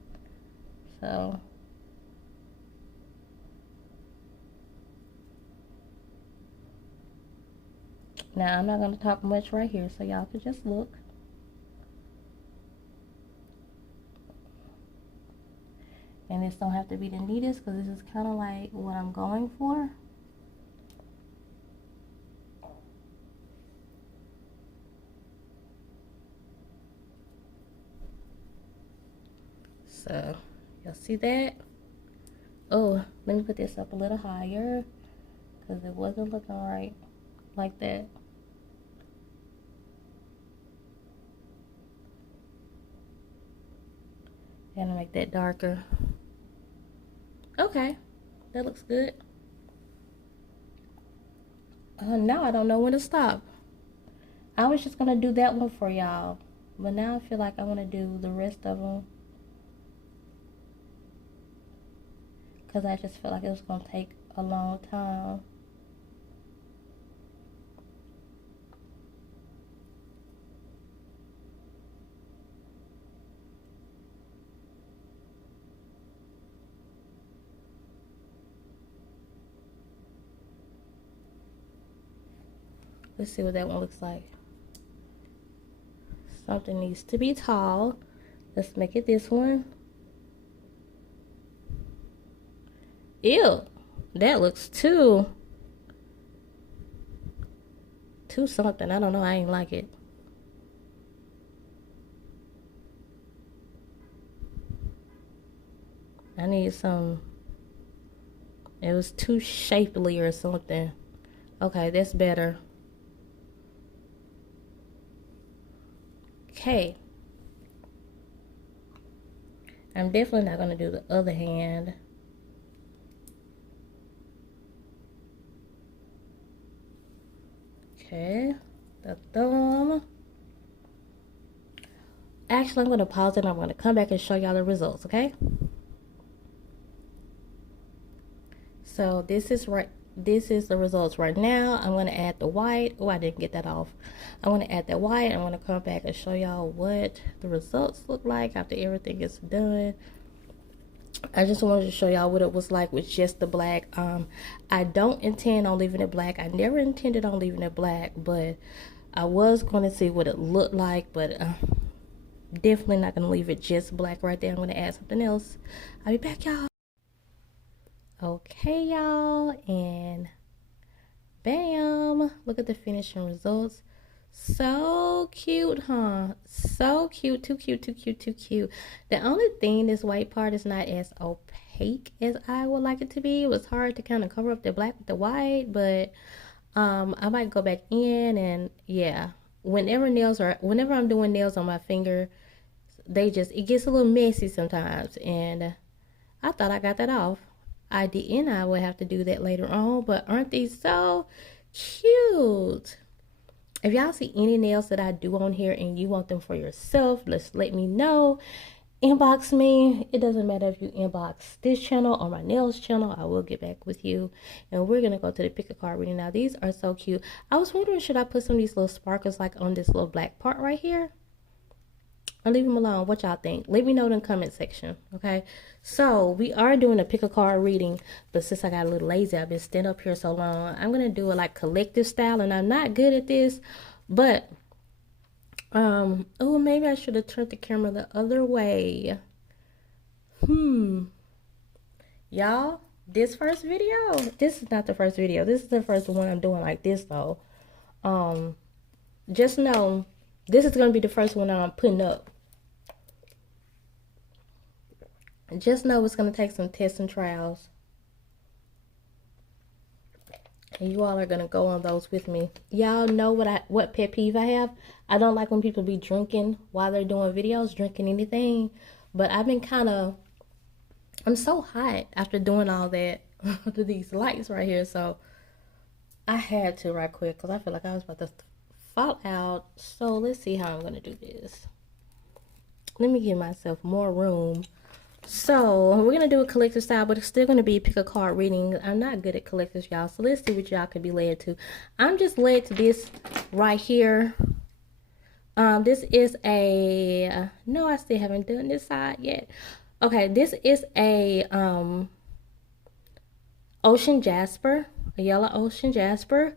So now I'm not going to talk much right here, so y'all can just look. And this don't have to be the neatest because this is kind of like what I'm going for. So, y'all see that? Oh, let me put this up a little higher because it wasn't looking right like that. And make that darker. Okay, that looks good. Now I don't know when to stop. I was just gonna do that one for y'all, but now I feel like I want to do the rest of them because I just feel like it was gonna take a long time. Let's see what that one looks like. Something needs to be tall. Let's make it this one. Ew, that looks too something. I don't know. I ain't like it. I need some. It was too shapely or something. Okay, that's better. Okay. I'm definitely not going to do the other hand. Okay. The thumb. Actually, I'm going to pause it and I'm going to come back and show y'all the results, okay? So this is right. This is the results right now. I'm going to add the white. Oh, I didn't get that off. I'm going to add that white. I'm going to come back and show y'all what the results look like after everything is done. I just wanted to show y'all what it was like with just the black. I don't intend on leaving it black. I never intended on leaving it black, but I was going to see what it looked like, but definitely not going to leave it just black right there. I'm going to add something else. I'll be back, y'all. Okay, y'all, and bam, look at the finishing results. So cute, huh? So cute, too cute, too cute, too cute. The only thing, this white part is not as opaque as I would like it to be. It was hard to kind of cover up the black with the white, but I might go back in, and yeah, whenever I'm doing nails on my finger, it gets a little messy sometimes, and I thought I got that off. I didn't. I will have to do that later on, but aren't these so cute? If y'all see any nails that I do on here and you want them for yourself, just let me know. Inbox me. It doesn't matter if you inbox this channel or my nails channel. I will get back with you. And we're going to go to the pick a card reading. Now, these are so cute. I was wondering, should I put some of these little sparkles like on this little black part right here? I'll leave them alone. What y'all think? Let me know in the comment section. Okay, so we are doing a pick a card reading, but since I got a little lazy, I've been standing up here so long, I'm gonna do it like collective style, and I'm not good at this, but oh, maybe I should have turned the camera the other way. Y'all, this is not the first video. This is the first one I'm doing like this though. Just know this is going to be the first one I'm putting up. Just know it's going to take some tests and trials. And you all are going to go on those with me. Y'all know what pet peeve I have. I don't like when people be drinking while they're doing videos, drinking anything. But I've been I'm so hot after doing all that to these lights right here. So I had to right quick because I feel like I was about to fall out. So let's see how I'm gonna do this. Let me give myself more room. So we're gonna do a collective style, but it's still gonna be pick a card reading. I'm not good at collectives, y'all, so let's see what y'all could be led to. I'm just led to this right here. This is a no, I still haven't done this side yet. Okay, this is a ocean jasper, a yellow ocean jasper.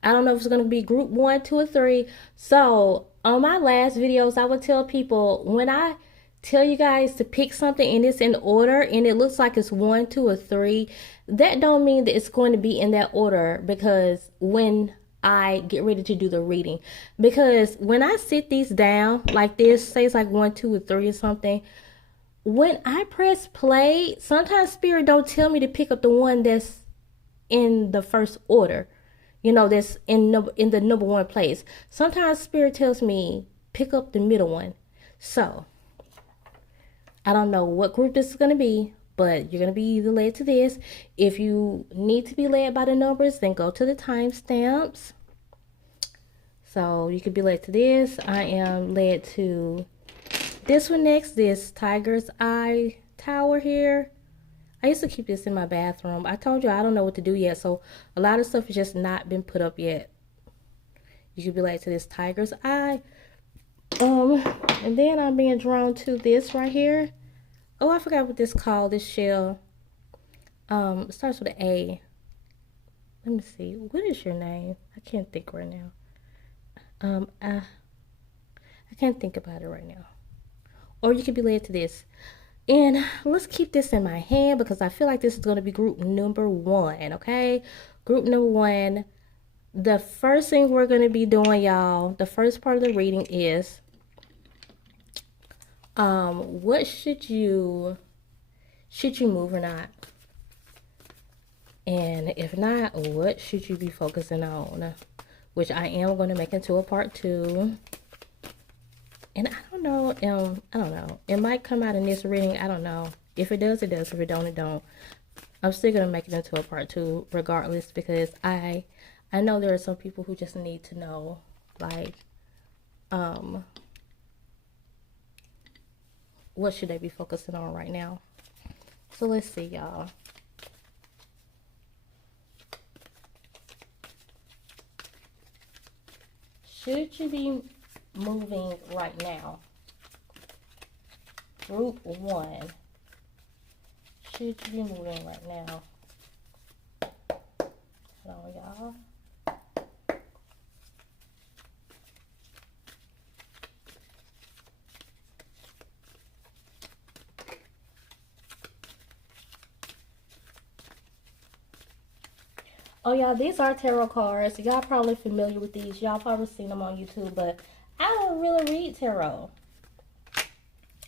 I don't know if it's going to be group 1, 2, or 3. So on my last videos, I would tell people, when I tell you guys to pick something and it's in order and it looks like it's 1, 2, or 3, that don't mean that it's going to be in that order, because when I get ready to do the reading, because when I sit these down like this, say it's like 1, 2, or 3 or something, when I press play, sometimes Spirit don't tell me to pick up the one that's in the first order. You know, that's in the number 1 place. Sometimes Spirit tells me pick up the middle one. So I don't know what group this is going to be, but you're going to be either led to this. If you need to be led by the numbers, then go to the timestamps. So you could be led to this. I am led to this one next, this Tiger's Eye Tower here. I used to keep this in my bathroom. I told you I don't know what to do yet, so a lot of stuff has just not been put up yet. You could be like to this Tiger's Eye. And then I'm being drawn to this right here. Oh, I forgot what this called, this shell. It starts with an A. Let me see. What is your name? I can't think right now. I can't think about it right now. Or you could be led to this. And let's keep this in my hand because I feel like this is going to be group number 1, okay? Group number 1. The first thing we're going to be doing, y'all, the first part of the reading is, what should you move or not? And if not, what should you be focusing on? Which I am going to make into a part 2. And I don't know. It might come out in this reading. I don't know. If it does, it does. If it don't, it don't. I'm still going to make it into a part 2 regardless, because I know there are some people who just need to know, like, what should they be focusing on right now. So let's see, y'all. should you be moving right now? Group 1. Should you be moving right now? Hold on, y'all. Oh, y'all, these are tarot cards. Y'all probably familiar with these. Y'all probably seen them on YouTube, but I don't really read tarot.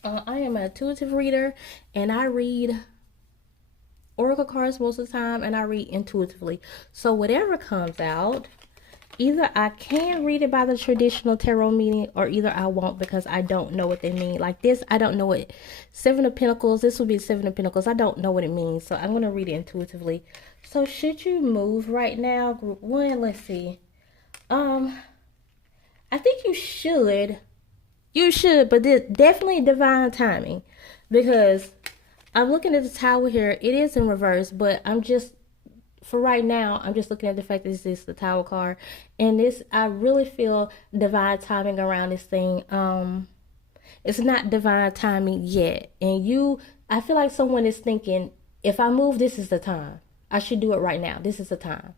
I am an intuitive reader, and I read oracle cards most of the time, and I read intuitively. So whatever comes out, either I can read it by the traditional tarot meaning, or either I won't, because I don't know what they mean. Like this, I don't know what Seven of Pentacles, this would be Seven of Pentacles. I don't know what it means, so I'm going to read it intuitively. So should you move right now, group 1? Let's see. I think you should. You should, but there's definitely divine timing, because I'm looking at the Tower here. It is in reverse, but for right now, I'm just looking at the fact that this is the Tower card, and this, I really feel divine timing around this thing. It's not divine timing yet, and I feel like someone is thinking, if I move, this is the time. I should do it right now. This is the time.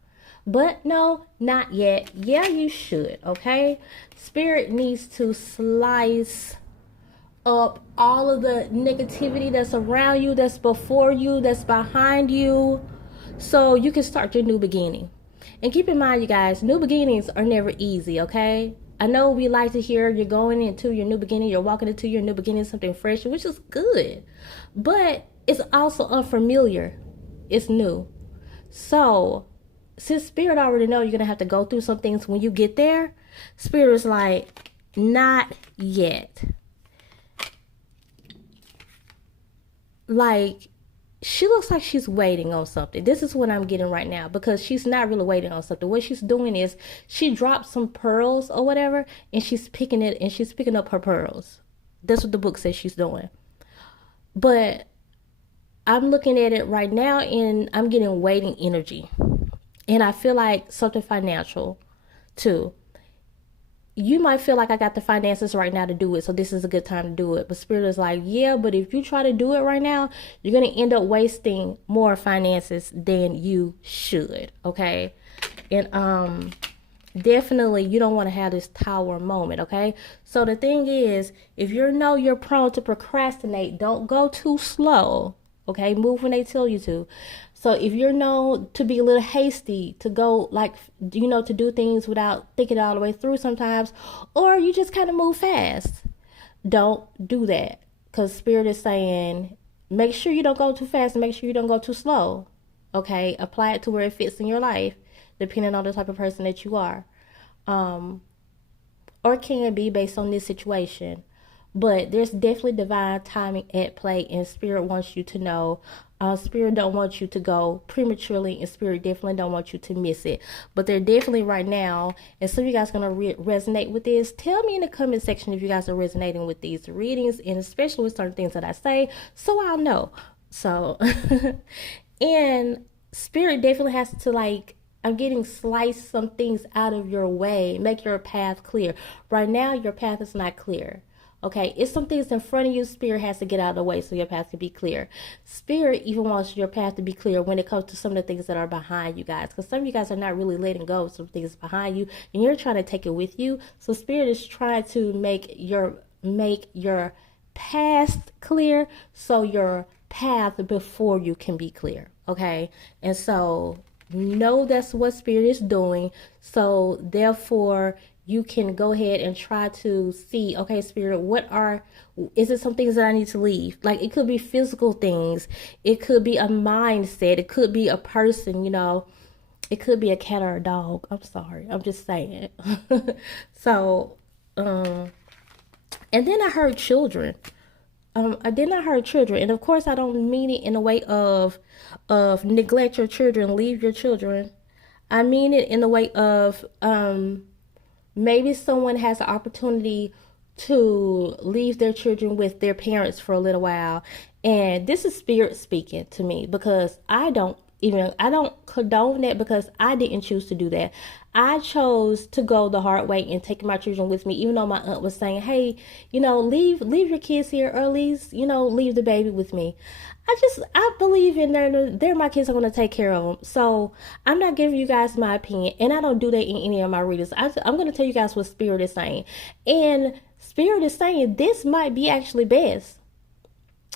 But no, not yet. Yeah, you should, okay? Spirit needs to slice up all of the negativity that's around you, that's before you, that's behind you, so you can start your new beginning. And keep in mind, you guys, new beginnings are never easy, okay? I know we like to hear you're going into your new beginning, you're walking into your new beginning, something fresh, which is good. But it's also unfamiliar. It's new. So since Spirit already know you're going to have to go through some things when you get there, Spirit is like, not yet. Like, she looks like she's waiting on something. This is what I'm getting right now, because she's not really waiting on something. What she's doing is she dropped some pearls or whatever, and she's picking it, and she's picking up her pearls. That's what the book says she's doing. But I'm looking at it right now, and I'm getting waiting energy. And I feel like something financial too. You might feel like I got the finances right now to do it, so this is a good time to do it. But Spirit is like, yeah, but if you try to do it right now, you're going to end up wasting more finances than you should, okay? And definitely you don't want to have this Tower moment, okay? So the thing is, if you're prone to procrastinate, don't go too slow, okay? Move when they tell you to. So if you're known to be a little hasty, to go to do things without thinking all the way through sometimes, or you just kind of move fast, don't do that. Because Spirit is saying, make sure you don't go too fast and make sure you don't go too slow. Okay, apply it to where it fits in your life, depending on the type of person that you are. Or can be based on this situation. But there's definitely divine timing at play, and Spirit wants you to know. Spirit don't want you to go prematurely, and Spirit definitely don't want you to miss it. But they're definitely right now, and some of you guys are going to resonate with this. Tell me in the comment section if you guys are resonating with these readings, and especially with certain things that I say, so I'll know. So, and Spirit definitely has to, I'm getting slice some things out of your way, make your path clear. Right now, your path is not clear. Okay, it's some things in front of you. Spirit has to get out of the way so your path can be clear. Spirit even wants your path to be clear when it comes to some of the things that are behind you guys. Because some of you guys are not really letting go of some things behind you, and you're trying to take it with you. So Spirit is trying to make your past clear so your path before you can be clear. Okay, and so know that's what Spirit is doing. So therefore, you can go ahead and try to see, okay, Spirit, is it some things that I need to leave? Like, it could be physical things. It could be a mindset. It could be a person, it could be a cat or a dog. I'm sorry. I'm just saying. So, and then I heard children. And of course, I don't mean it in a way of neglect your children, leave your children. I mean it in the way of, maybe someone has an opportunity to leave their children with their parents for a little while. And this is Spirit speaking to me, because I don't even, I don't condone that because I didn't choose to do that. I chose to go the hard way and take my children with me, even though my aunt was saying, hey, leave your kids here, or at least, leave the baby with me. I believe in they're my kids. I'm going to take care of them. So I'm not giving you guys my opinion, and I don't do that in any of my readers. I'm going to tell you guys what Spirit is saying. And Spirit is saying this might be actually best.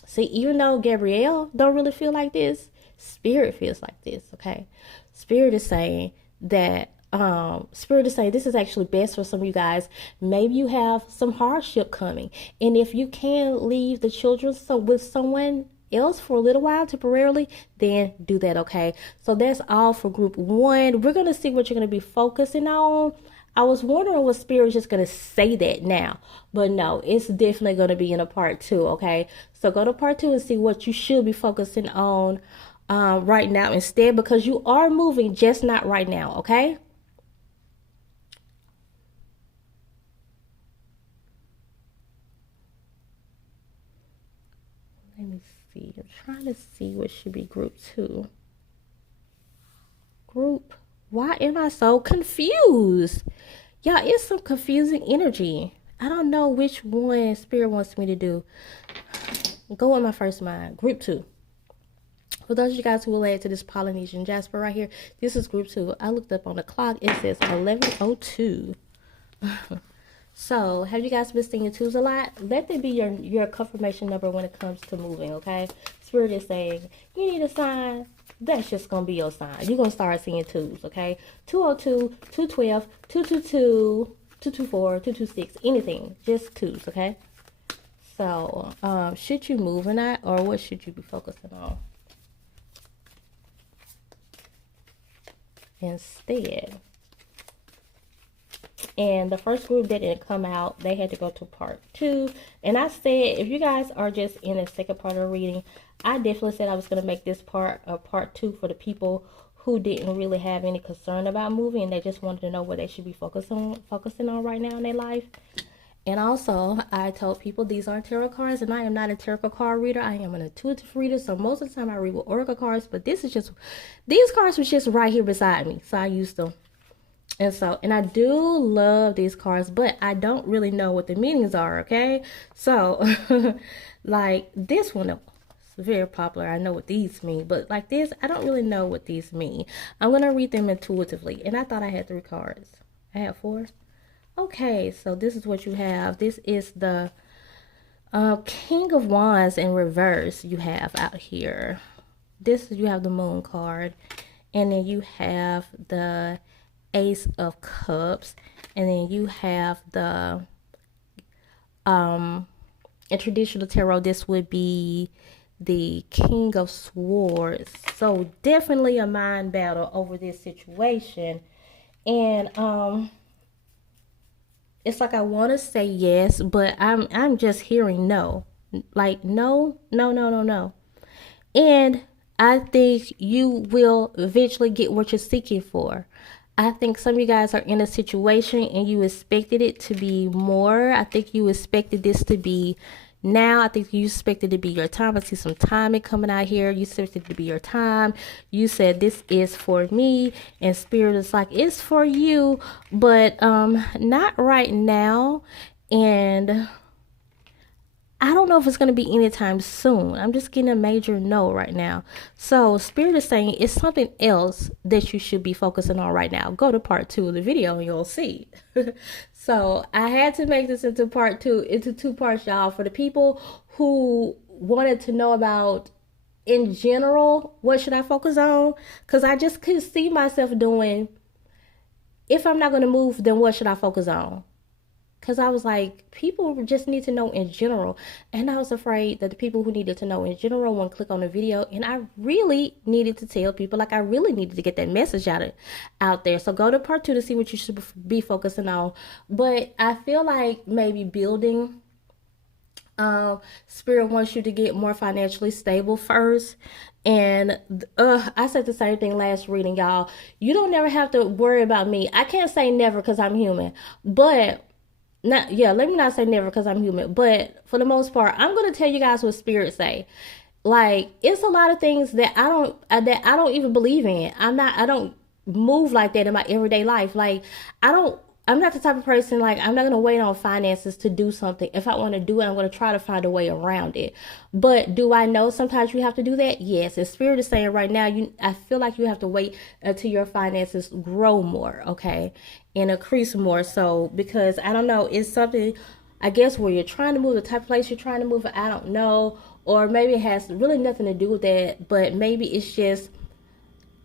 See, even though Gabrielle don't really feel like this, Spirit feels like this, okay? Spirit is saying that Spirit is saying this is actually best for some of you guys. Maybe you have some hardship coming, and if you can leave the children with someone else for a little while temporarily, then do that, okay? So that's all for group 1. We're going to see what you're going to be focusing on. I was wondering was Spirit just going to say that now, but no, it's definitely going to be in a part 2, okay? So go to part 2 and see what you should be focusing on right now instead, because you are moving, just not right now, okay? Let me see. I'm trying to see what should be group 2. Why am I so confused? Y'all, it's some confusing energy. I don't know which one Spirit wants me to do. Go in my first mind. Group 2. For those of you guys who will add to this Polynesian Jasper right here, this is group 2. I looked up on the clock. It says 11:02. So, have you guys been seeing 2s a lot? Let that be your confirmation number when it comes to moving, okay? Spirit is saying, you need a sign. That's just going to be your sign. You're going to start seeing 2s, okay? 202, 212, 222, 224, 226, anything. Just 2s, okay? So, should you move or not? Or what should you be focusing on? Instead. And the first group that didn't come out, they had to go to part 2. And I said, if you guys are just in the second part of the reading, I definitely said I was going to make this part a part 2 for the people who didn't really have any concern about moving, and they just wanted to know what they should be focusing on right now in their life. And also, I told people these are tarot cards, and I am not a tarot card reader. I am an intuitive reader, so most of the time I read with oracle cards, but these cards was just right here beside me, so I used them. And I do love these cards, but I don't really know what the meanings are, okay? So, like this one, it's very popular. I know what these mean, but like this, I don't really know what these mean. I'm going to read them intuitively, and I thought I had 3 cards. I have 4. Okay, so this is what you have. This is the King of Wands in reverse you have out here. You have the Moon card, and then you have the Ace of Cups, and then you have the in traditional tarot, this would be the King of Swords. So definitely a mind battle over this situation. And it's like I want to say yes, but I'm just hearing no. Like no. And I think you will eventually get what you're seeking for. I think some of you guys are in a situation and you expected it to be more. I think you expected this to be now. I think you expected it to be your time. I see some timing coming out here. You expected it to be your time. You said this is for me, and Spirit is like, it's for you, but not right now. And I don't know if it's going to be anytime soon. I'm just getting a major no right now. So Spirit is saying it's something else that you should be focusing on right now. Go to part 2 of the video and you'll see. So I had to make this into part 2, into 2 parts, y'all, for the people who wanted to know about, in general, what should I focus on? Because I just couldn't see myself doing, if I'm not going to move, then what should I focus on? Because I was like, people just need to know in general. And I was afraid that the people who needed to know in general wouldn't click on the video. And I really needed to tell people, like I really needed to get that message out there. So go to part 2 to see what you should be focusing on. But I feel like maybe building, Spirit wants you to get more financially stable first. And I said the same thing last reading, y'all. You don't never have to worry about me. I can't say never because I'm human. But let me not say never because I'm human, but for the most part, I'm going to tell you guys what Spirit say. like, it's a lot of things that I don't even believe in. I don't move like that in my everyday life. Like, I don't I'm not the type of person, like, I'm not gonna wait on finances to do something. If I want to do it, I'm gonna try to find a way around it. But do I know sometimes you have to do that? Yes. And Spirit is saying right now, I feel like you have to wait until your finances grow more, okay, and increase more. So, because I don't know, it's something, I guess, where you're trying to move, the type of place you're trying to move, I don't know. Or maybe it has really nothing to do with that, but maybe it's just,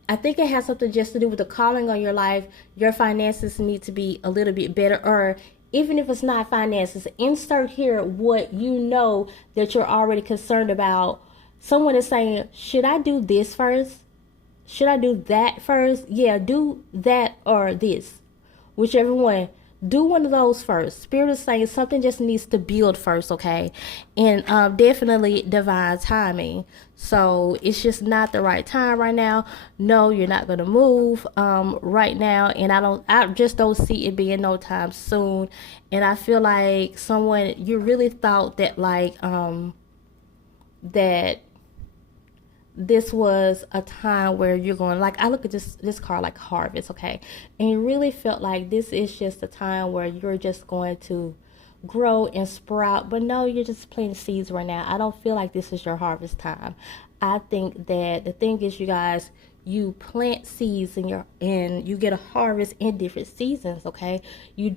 I think it has something just to do with the calling on your life. Your finances need to be a little bit better, or even if it's not finances, insert here what you know that you're already concerned about. Someone is saying, should I do this first? Should I do that first? Yeah, do that or this, whichever one. Do one of those first. Spirit is saying something just needs to build first, okay? And definitely divine timing. So it's just not the right time right now. No, you're not gonna move right now, and I just don't see it being no time soon. And I feel like someone, you really thought that, like, that this was a time where you're going, like, I look at this card like harvest, okay, and you really felt like this is just a time where you're just going to grow and sprout. But no, you're just planting seeds right now. I don't feel like this is your harvest time. I think that the thing is, you guys, you plant seeds and you get a harvest in different seasons, okay? You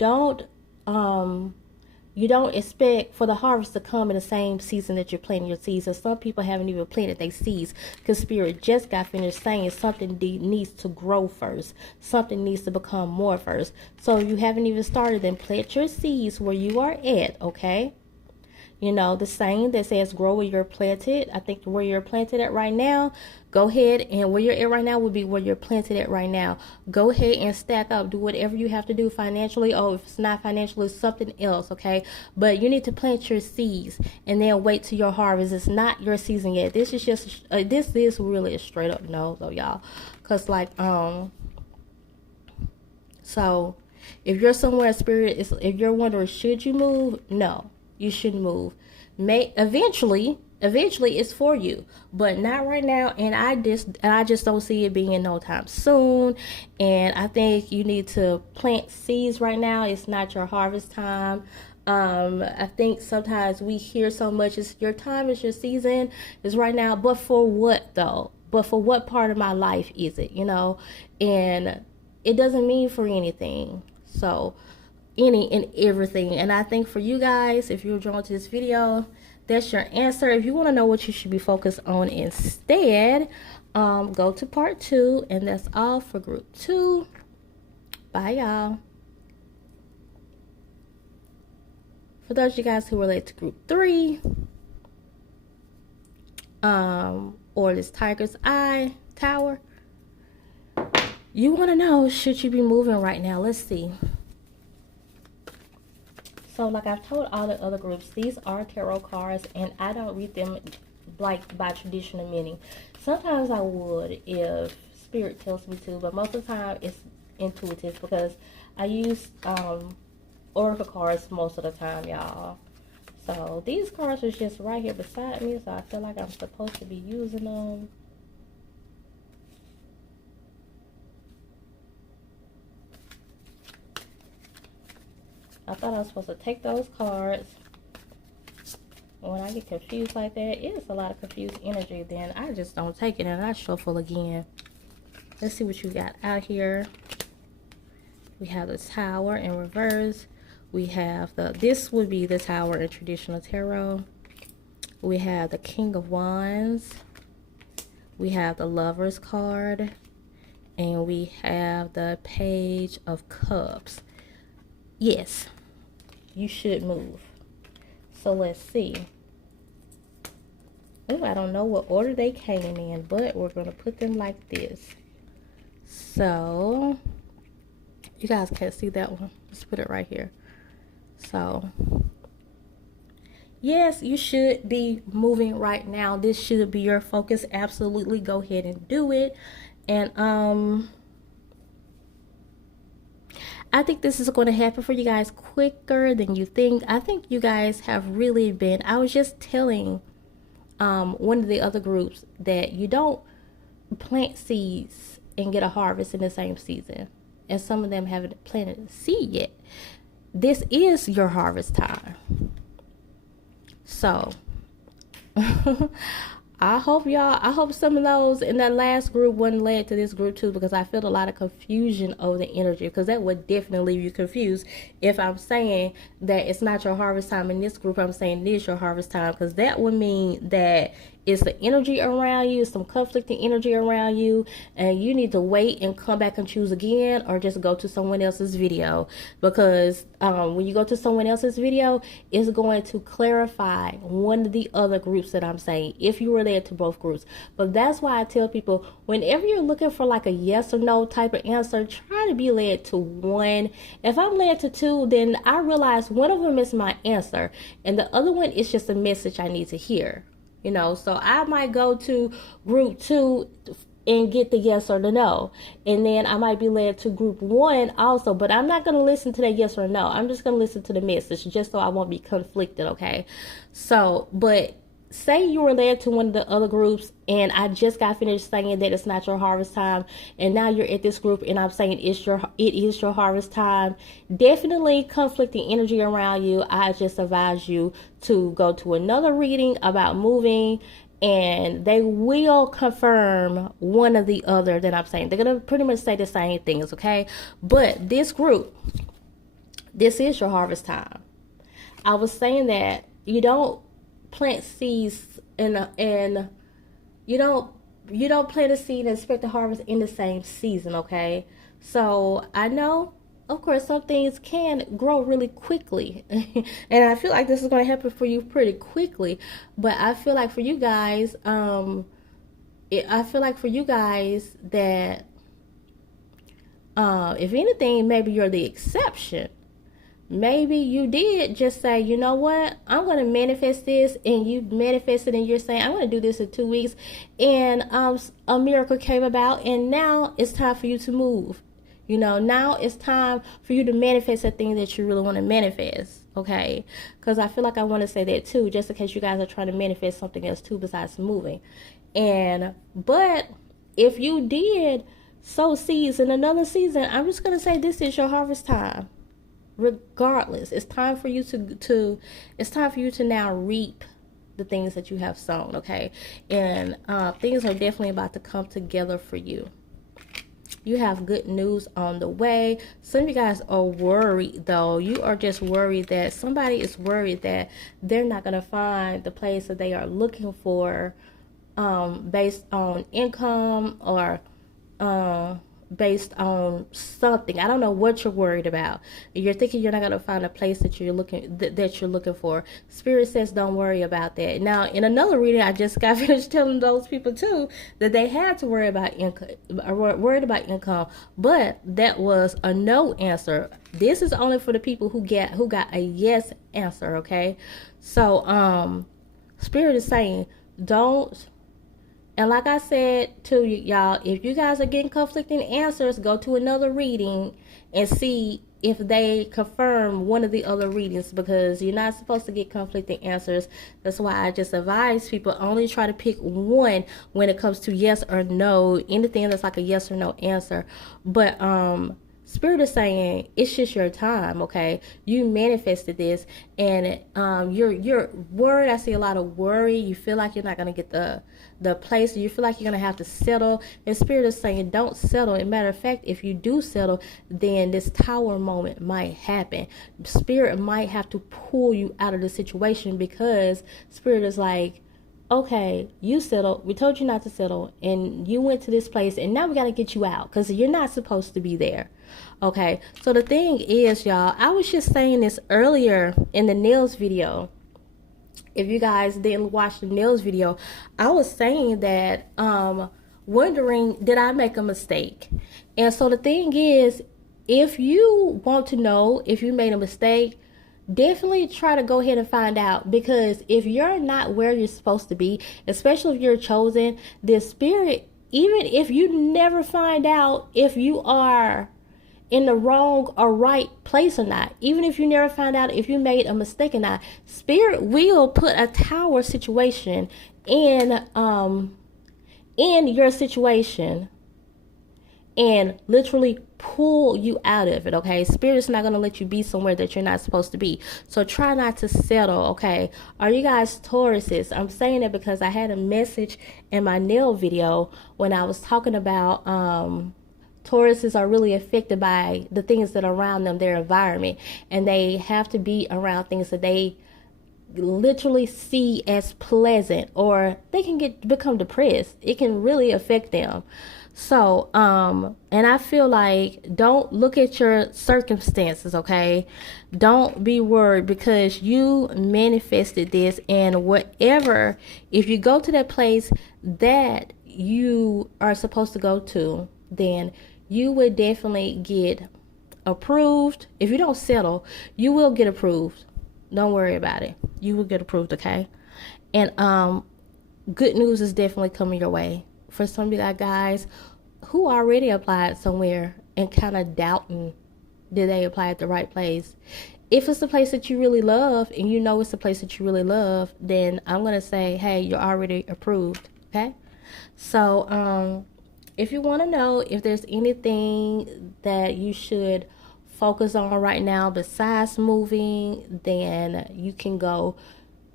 don't expect for the harvest to come in the same season that you're planting your seeds. And some people haven't even planted their seeds, because Spirit just got finished saying something needs to grow first. Something needs to become more first. So you haven't even started, then plant your seeds where you are at, okay? You know, the saying that says grow where you're planted. I think where you're planted at right now, go ahead, and where you're at right now would be where you're planted at right now. Go ahead and stack up. Do whatever you have to do financially. Oh, if it's not financially, it's something else, okay? But you need to plant your seeds and then wait till your harvest. It's not your season yet. This is just, this is really a straight up no, though, y'all. Because, like, so if you're somewhere, Spirit is, if you're wondering, should you move? No, you shouldn't move. Eventually it's for you, but not right now. And I just don't see it being in no time soon. And I think you need to plant seeds right now. It's not your harvest time. I think sometimes we hear so much, it's your time, it's your season, it's right now. But for what though? But for what part of my life is it, you know? And it doesn't mean for anything. So any and everything. And I think for you guys, if you're drawn to this video, that's your answer. If you want to know what you should be focused on instead, go to part 2. And that's all for group 2. Bye, y'all. For those of you guys who relate to group 3, or this tiger's eye tower, you want to know, should you be moving right now? Let's see. So, like I've told all the other groups, these are tarot cards, and I don't read them like by traditional meaning. Sometimes I would if Spirit tells me to, but most of the time it's intuitive, because I use oracle cards most of the time, y'all. So these cards are just right here beside me, so I feel like I'm supposed to be using them. I thought I was supposed to take those cards. When I get confused like that, it's a lot of confused energy, then I just don't take it and I shuffle again. Let's see what you got out here. We have the Tower in reverse. We have this would be the Tower in traditional tarot. We have the King of Wands. We have the Lover's card. And we have the Page of Cups. Yes, you should move. So let's see. Oh, I don't know what order they came in, but we're going to put them like this. So you guys can't see that one. Let's put it right here. So yes, you should be moving right now. This should be your focus. Absolutely, go ahead and do it. And I think this is going to happen for you guys quicker than you think. I think you guys have really been, I was just telling one of the other groups that you don't plant seeds and get a harvest in the same season, and some of them haven't planted a seed yet. This is your harvest time. So I hope some of those in that last group wasn't led to this group too, because I feel a lot of confusion over the energy, because that would definitely leave you confused if I'm saying that it's not your harvest time in this group. I'm saying it is your harvest time, because that would mean that it's the energy around you, some conflicting energy around you, and you need to wait and come back and choose again, or just go to someone else's video, because when you go to someone else's video, it's going to clarify one of the other groups that I'm saying, if you were led to both groups. But that's why I tell people, whenever you're looking for like a yes or no type of answer, try to be led to one. If I'm led to two, then I realize one of them is my answer, and the other one is just a message I need to hear. So I might go to group 2 and get the yes or the no, and then I might be led to group 1 also, but I'm not going to listen to that yes or no. I'm just going to listen to the message, just so I won't be conflicted, okay? So, but say you were led to one of the other groups, and I just got finished saying that it's not your harvest time, and now you're at this group and I'm saying it is your harvest time. Definitely conflicting energy around you. I just advise you to go to another reading about moving, and they will confirm one or the other that I'm saying. They're going to pretty much say the same things, okay? But this group, this is your harvest time. I was saying that you don't plant seeds and you don't plant a seed and expect to harvest in the same season, okay? So I know, of course, some things can grow really quickly, and I feel like this is going to happen for you pretty quickly. But I feel like for you guys, that if anything, maybe you're the exception. Maybe you did just say, you know what, I'm going to manifest this, and you manifested, and you're saying, I'm going to do this in 2 weeks, and a miracle came about, and now it's time for you to move. Now it's time for you to manifest the thing that you really want to manifest, okay? Because I feel like I want to say that too, just in case you guys are trying to manifest something else too besides moving. But if you did sow seeds in another season, I'm just going to say this is your harvest time. Regardless, it's time for you to now reap the things that you have sown, okay? And things are definitely about to come together for you. You have good news on the way. Some of you guys are worried, though. You are just worried that somebody is worried that they're not going to find the place that they are looking for, based on income or based on something. I don't know what you're worried about. You're thinking you're not going to find a place that you're looking for. Spirit says don't worry about that. Now, in another reading, I just got finished telling those people too that they had to worry about income, but that was a no answer. This is only for the people who got a yes answer, okay? So Spirit is saying don't. And like I said to y'all, if you guys are getting conflicting answers, go to another reading and see if they confirm one of the other readings, because you're not supposed to get conflicting answers. That's why I just advise people only try to pick one when it comes to yes or no, anything that's like a yes or no answer. But Spirit is saying it's just your time, okay? You manifested this, and you're worried. I see a lot of worry. You feel like you're not going to get the place. You feel like you're going to have to settle. And Spirit is saying don't settle. As a matter of fact, if you do settle, then this tower moment might happen. Spirit might have to pull you out of the situation, because Spirit is like, okay, you settled. We told you not to settle, and you went to this place, and now we got to get you out because you're not supposed to be there. Okay, so the thing is, y'all, I was just saying this earlier in the nails video. If you guys didn't watch the nails video, I was saying that wondering, did I make a mistake? And so the thing is, if you want to know if you made a mistake, definitely try to go ahead and find out, because if you're not where you're supposed to be, especially if you're chosen, the Spirit, even if you never find out if you are in the wrong or right place or not. Even if you never find out if you made a mistake or not, Spirit will put a tower situation in your situation and literally pull you out of it, okay? Spirit's not going to let you be somewhere that you're not supposed to be. So try not to settle, okay? Are you guys Tauruses? I'm saying it because I had a message in my nail video when I was talking about Tauruses are really affected by the things that are around them, their environment, and they have to be around things that they literally see as pleasant, or they can become depressed. It can really affect them. So, and I feel like don't look at your circumstances, okay? Don't be worried because you manifested this, and whatever, if you go to that place that you are supposed to go to, then you would definitely get approved. If you don't settle, you will get approved. Don't worry about it. You will get approved, okay? And good news is definitely coming your way. For some of you guys who already applied somewhere and kind of doubting, did they apply at the right place? If it's a place that you really love and you know it's a place that you really love, then I'm going to say, hey, you're already approved, okay? So if you want to know if there's anything that you should focus on right now besides moving, then you can go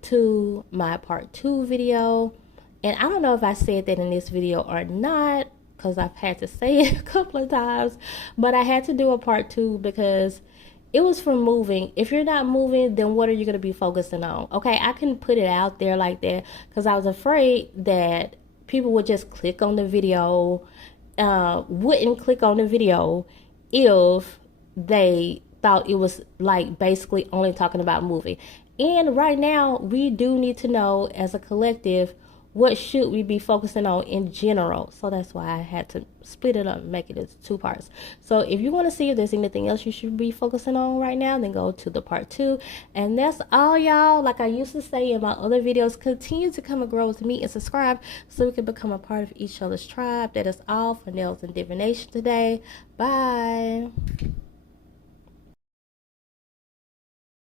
to my part 2 video. And I don't know if I said that in this video or not, because I've had to say it a couple of times, but I had to do a part 2 because it was for moving. If you're not moving, then what are you going to be focusing on? Okay, I couldn't put it out there like that because I was afraid that people would just click on the video, wouldn't click on the video if they thought it was like basically only talking about moving. And right now we do need to know as a collective, what should we be focusing on in general? So that's why I had to split it up and make it as 2 parts. So if you want to see if there's anything else you should be focusing on right now, then go to the part 2. And that's all, y'all. Like I used to say in my other videos, continue to come and grow with me and subscribe so we can become a part of each other's tribe. That is all for Nails and Divination today. Bye.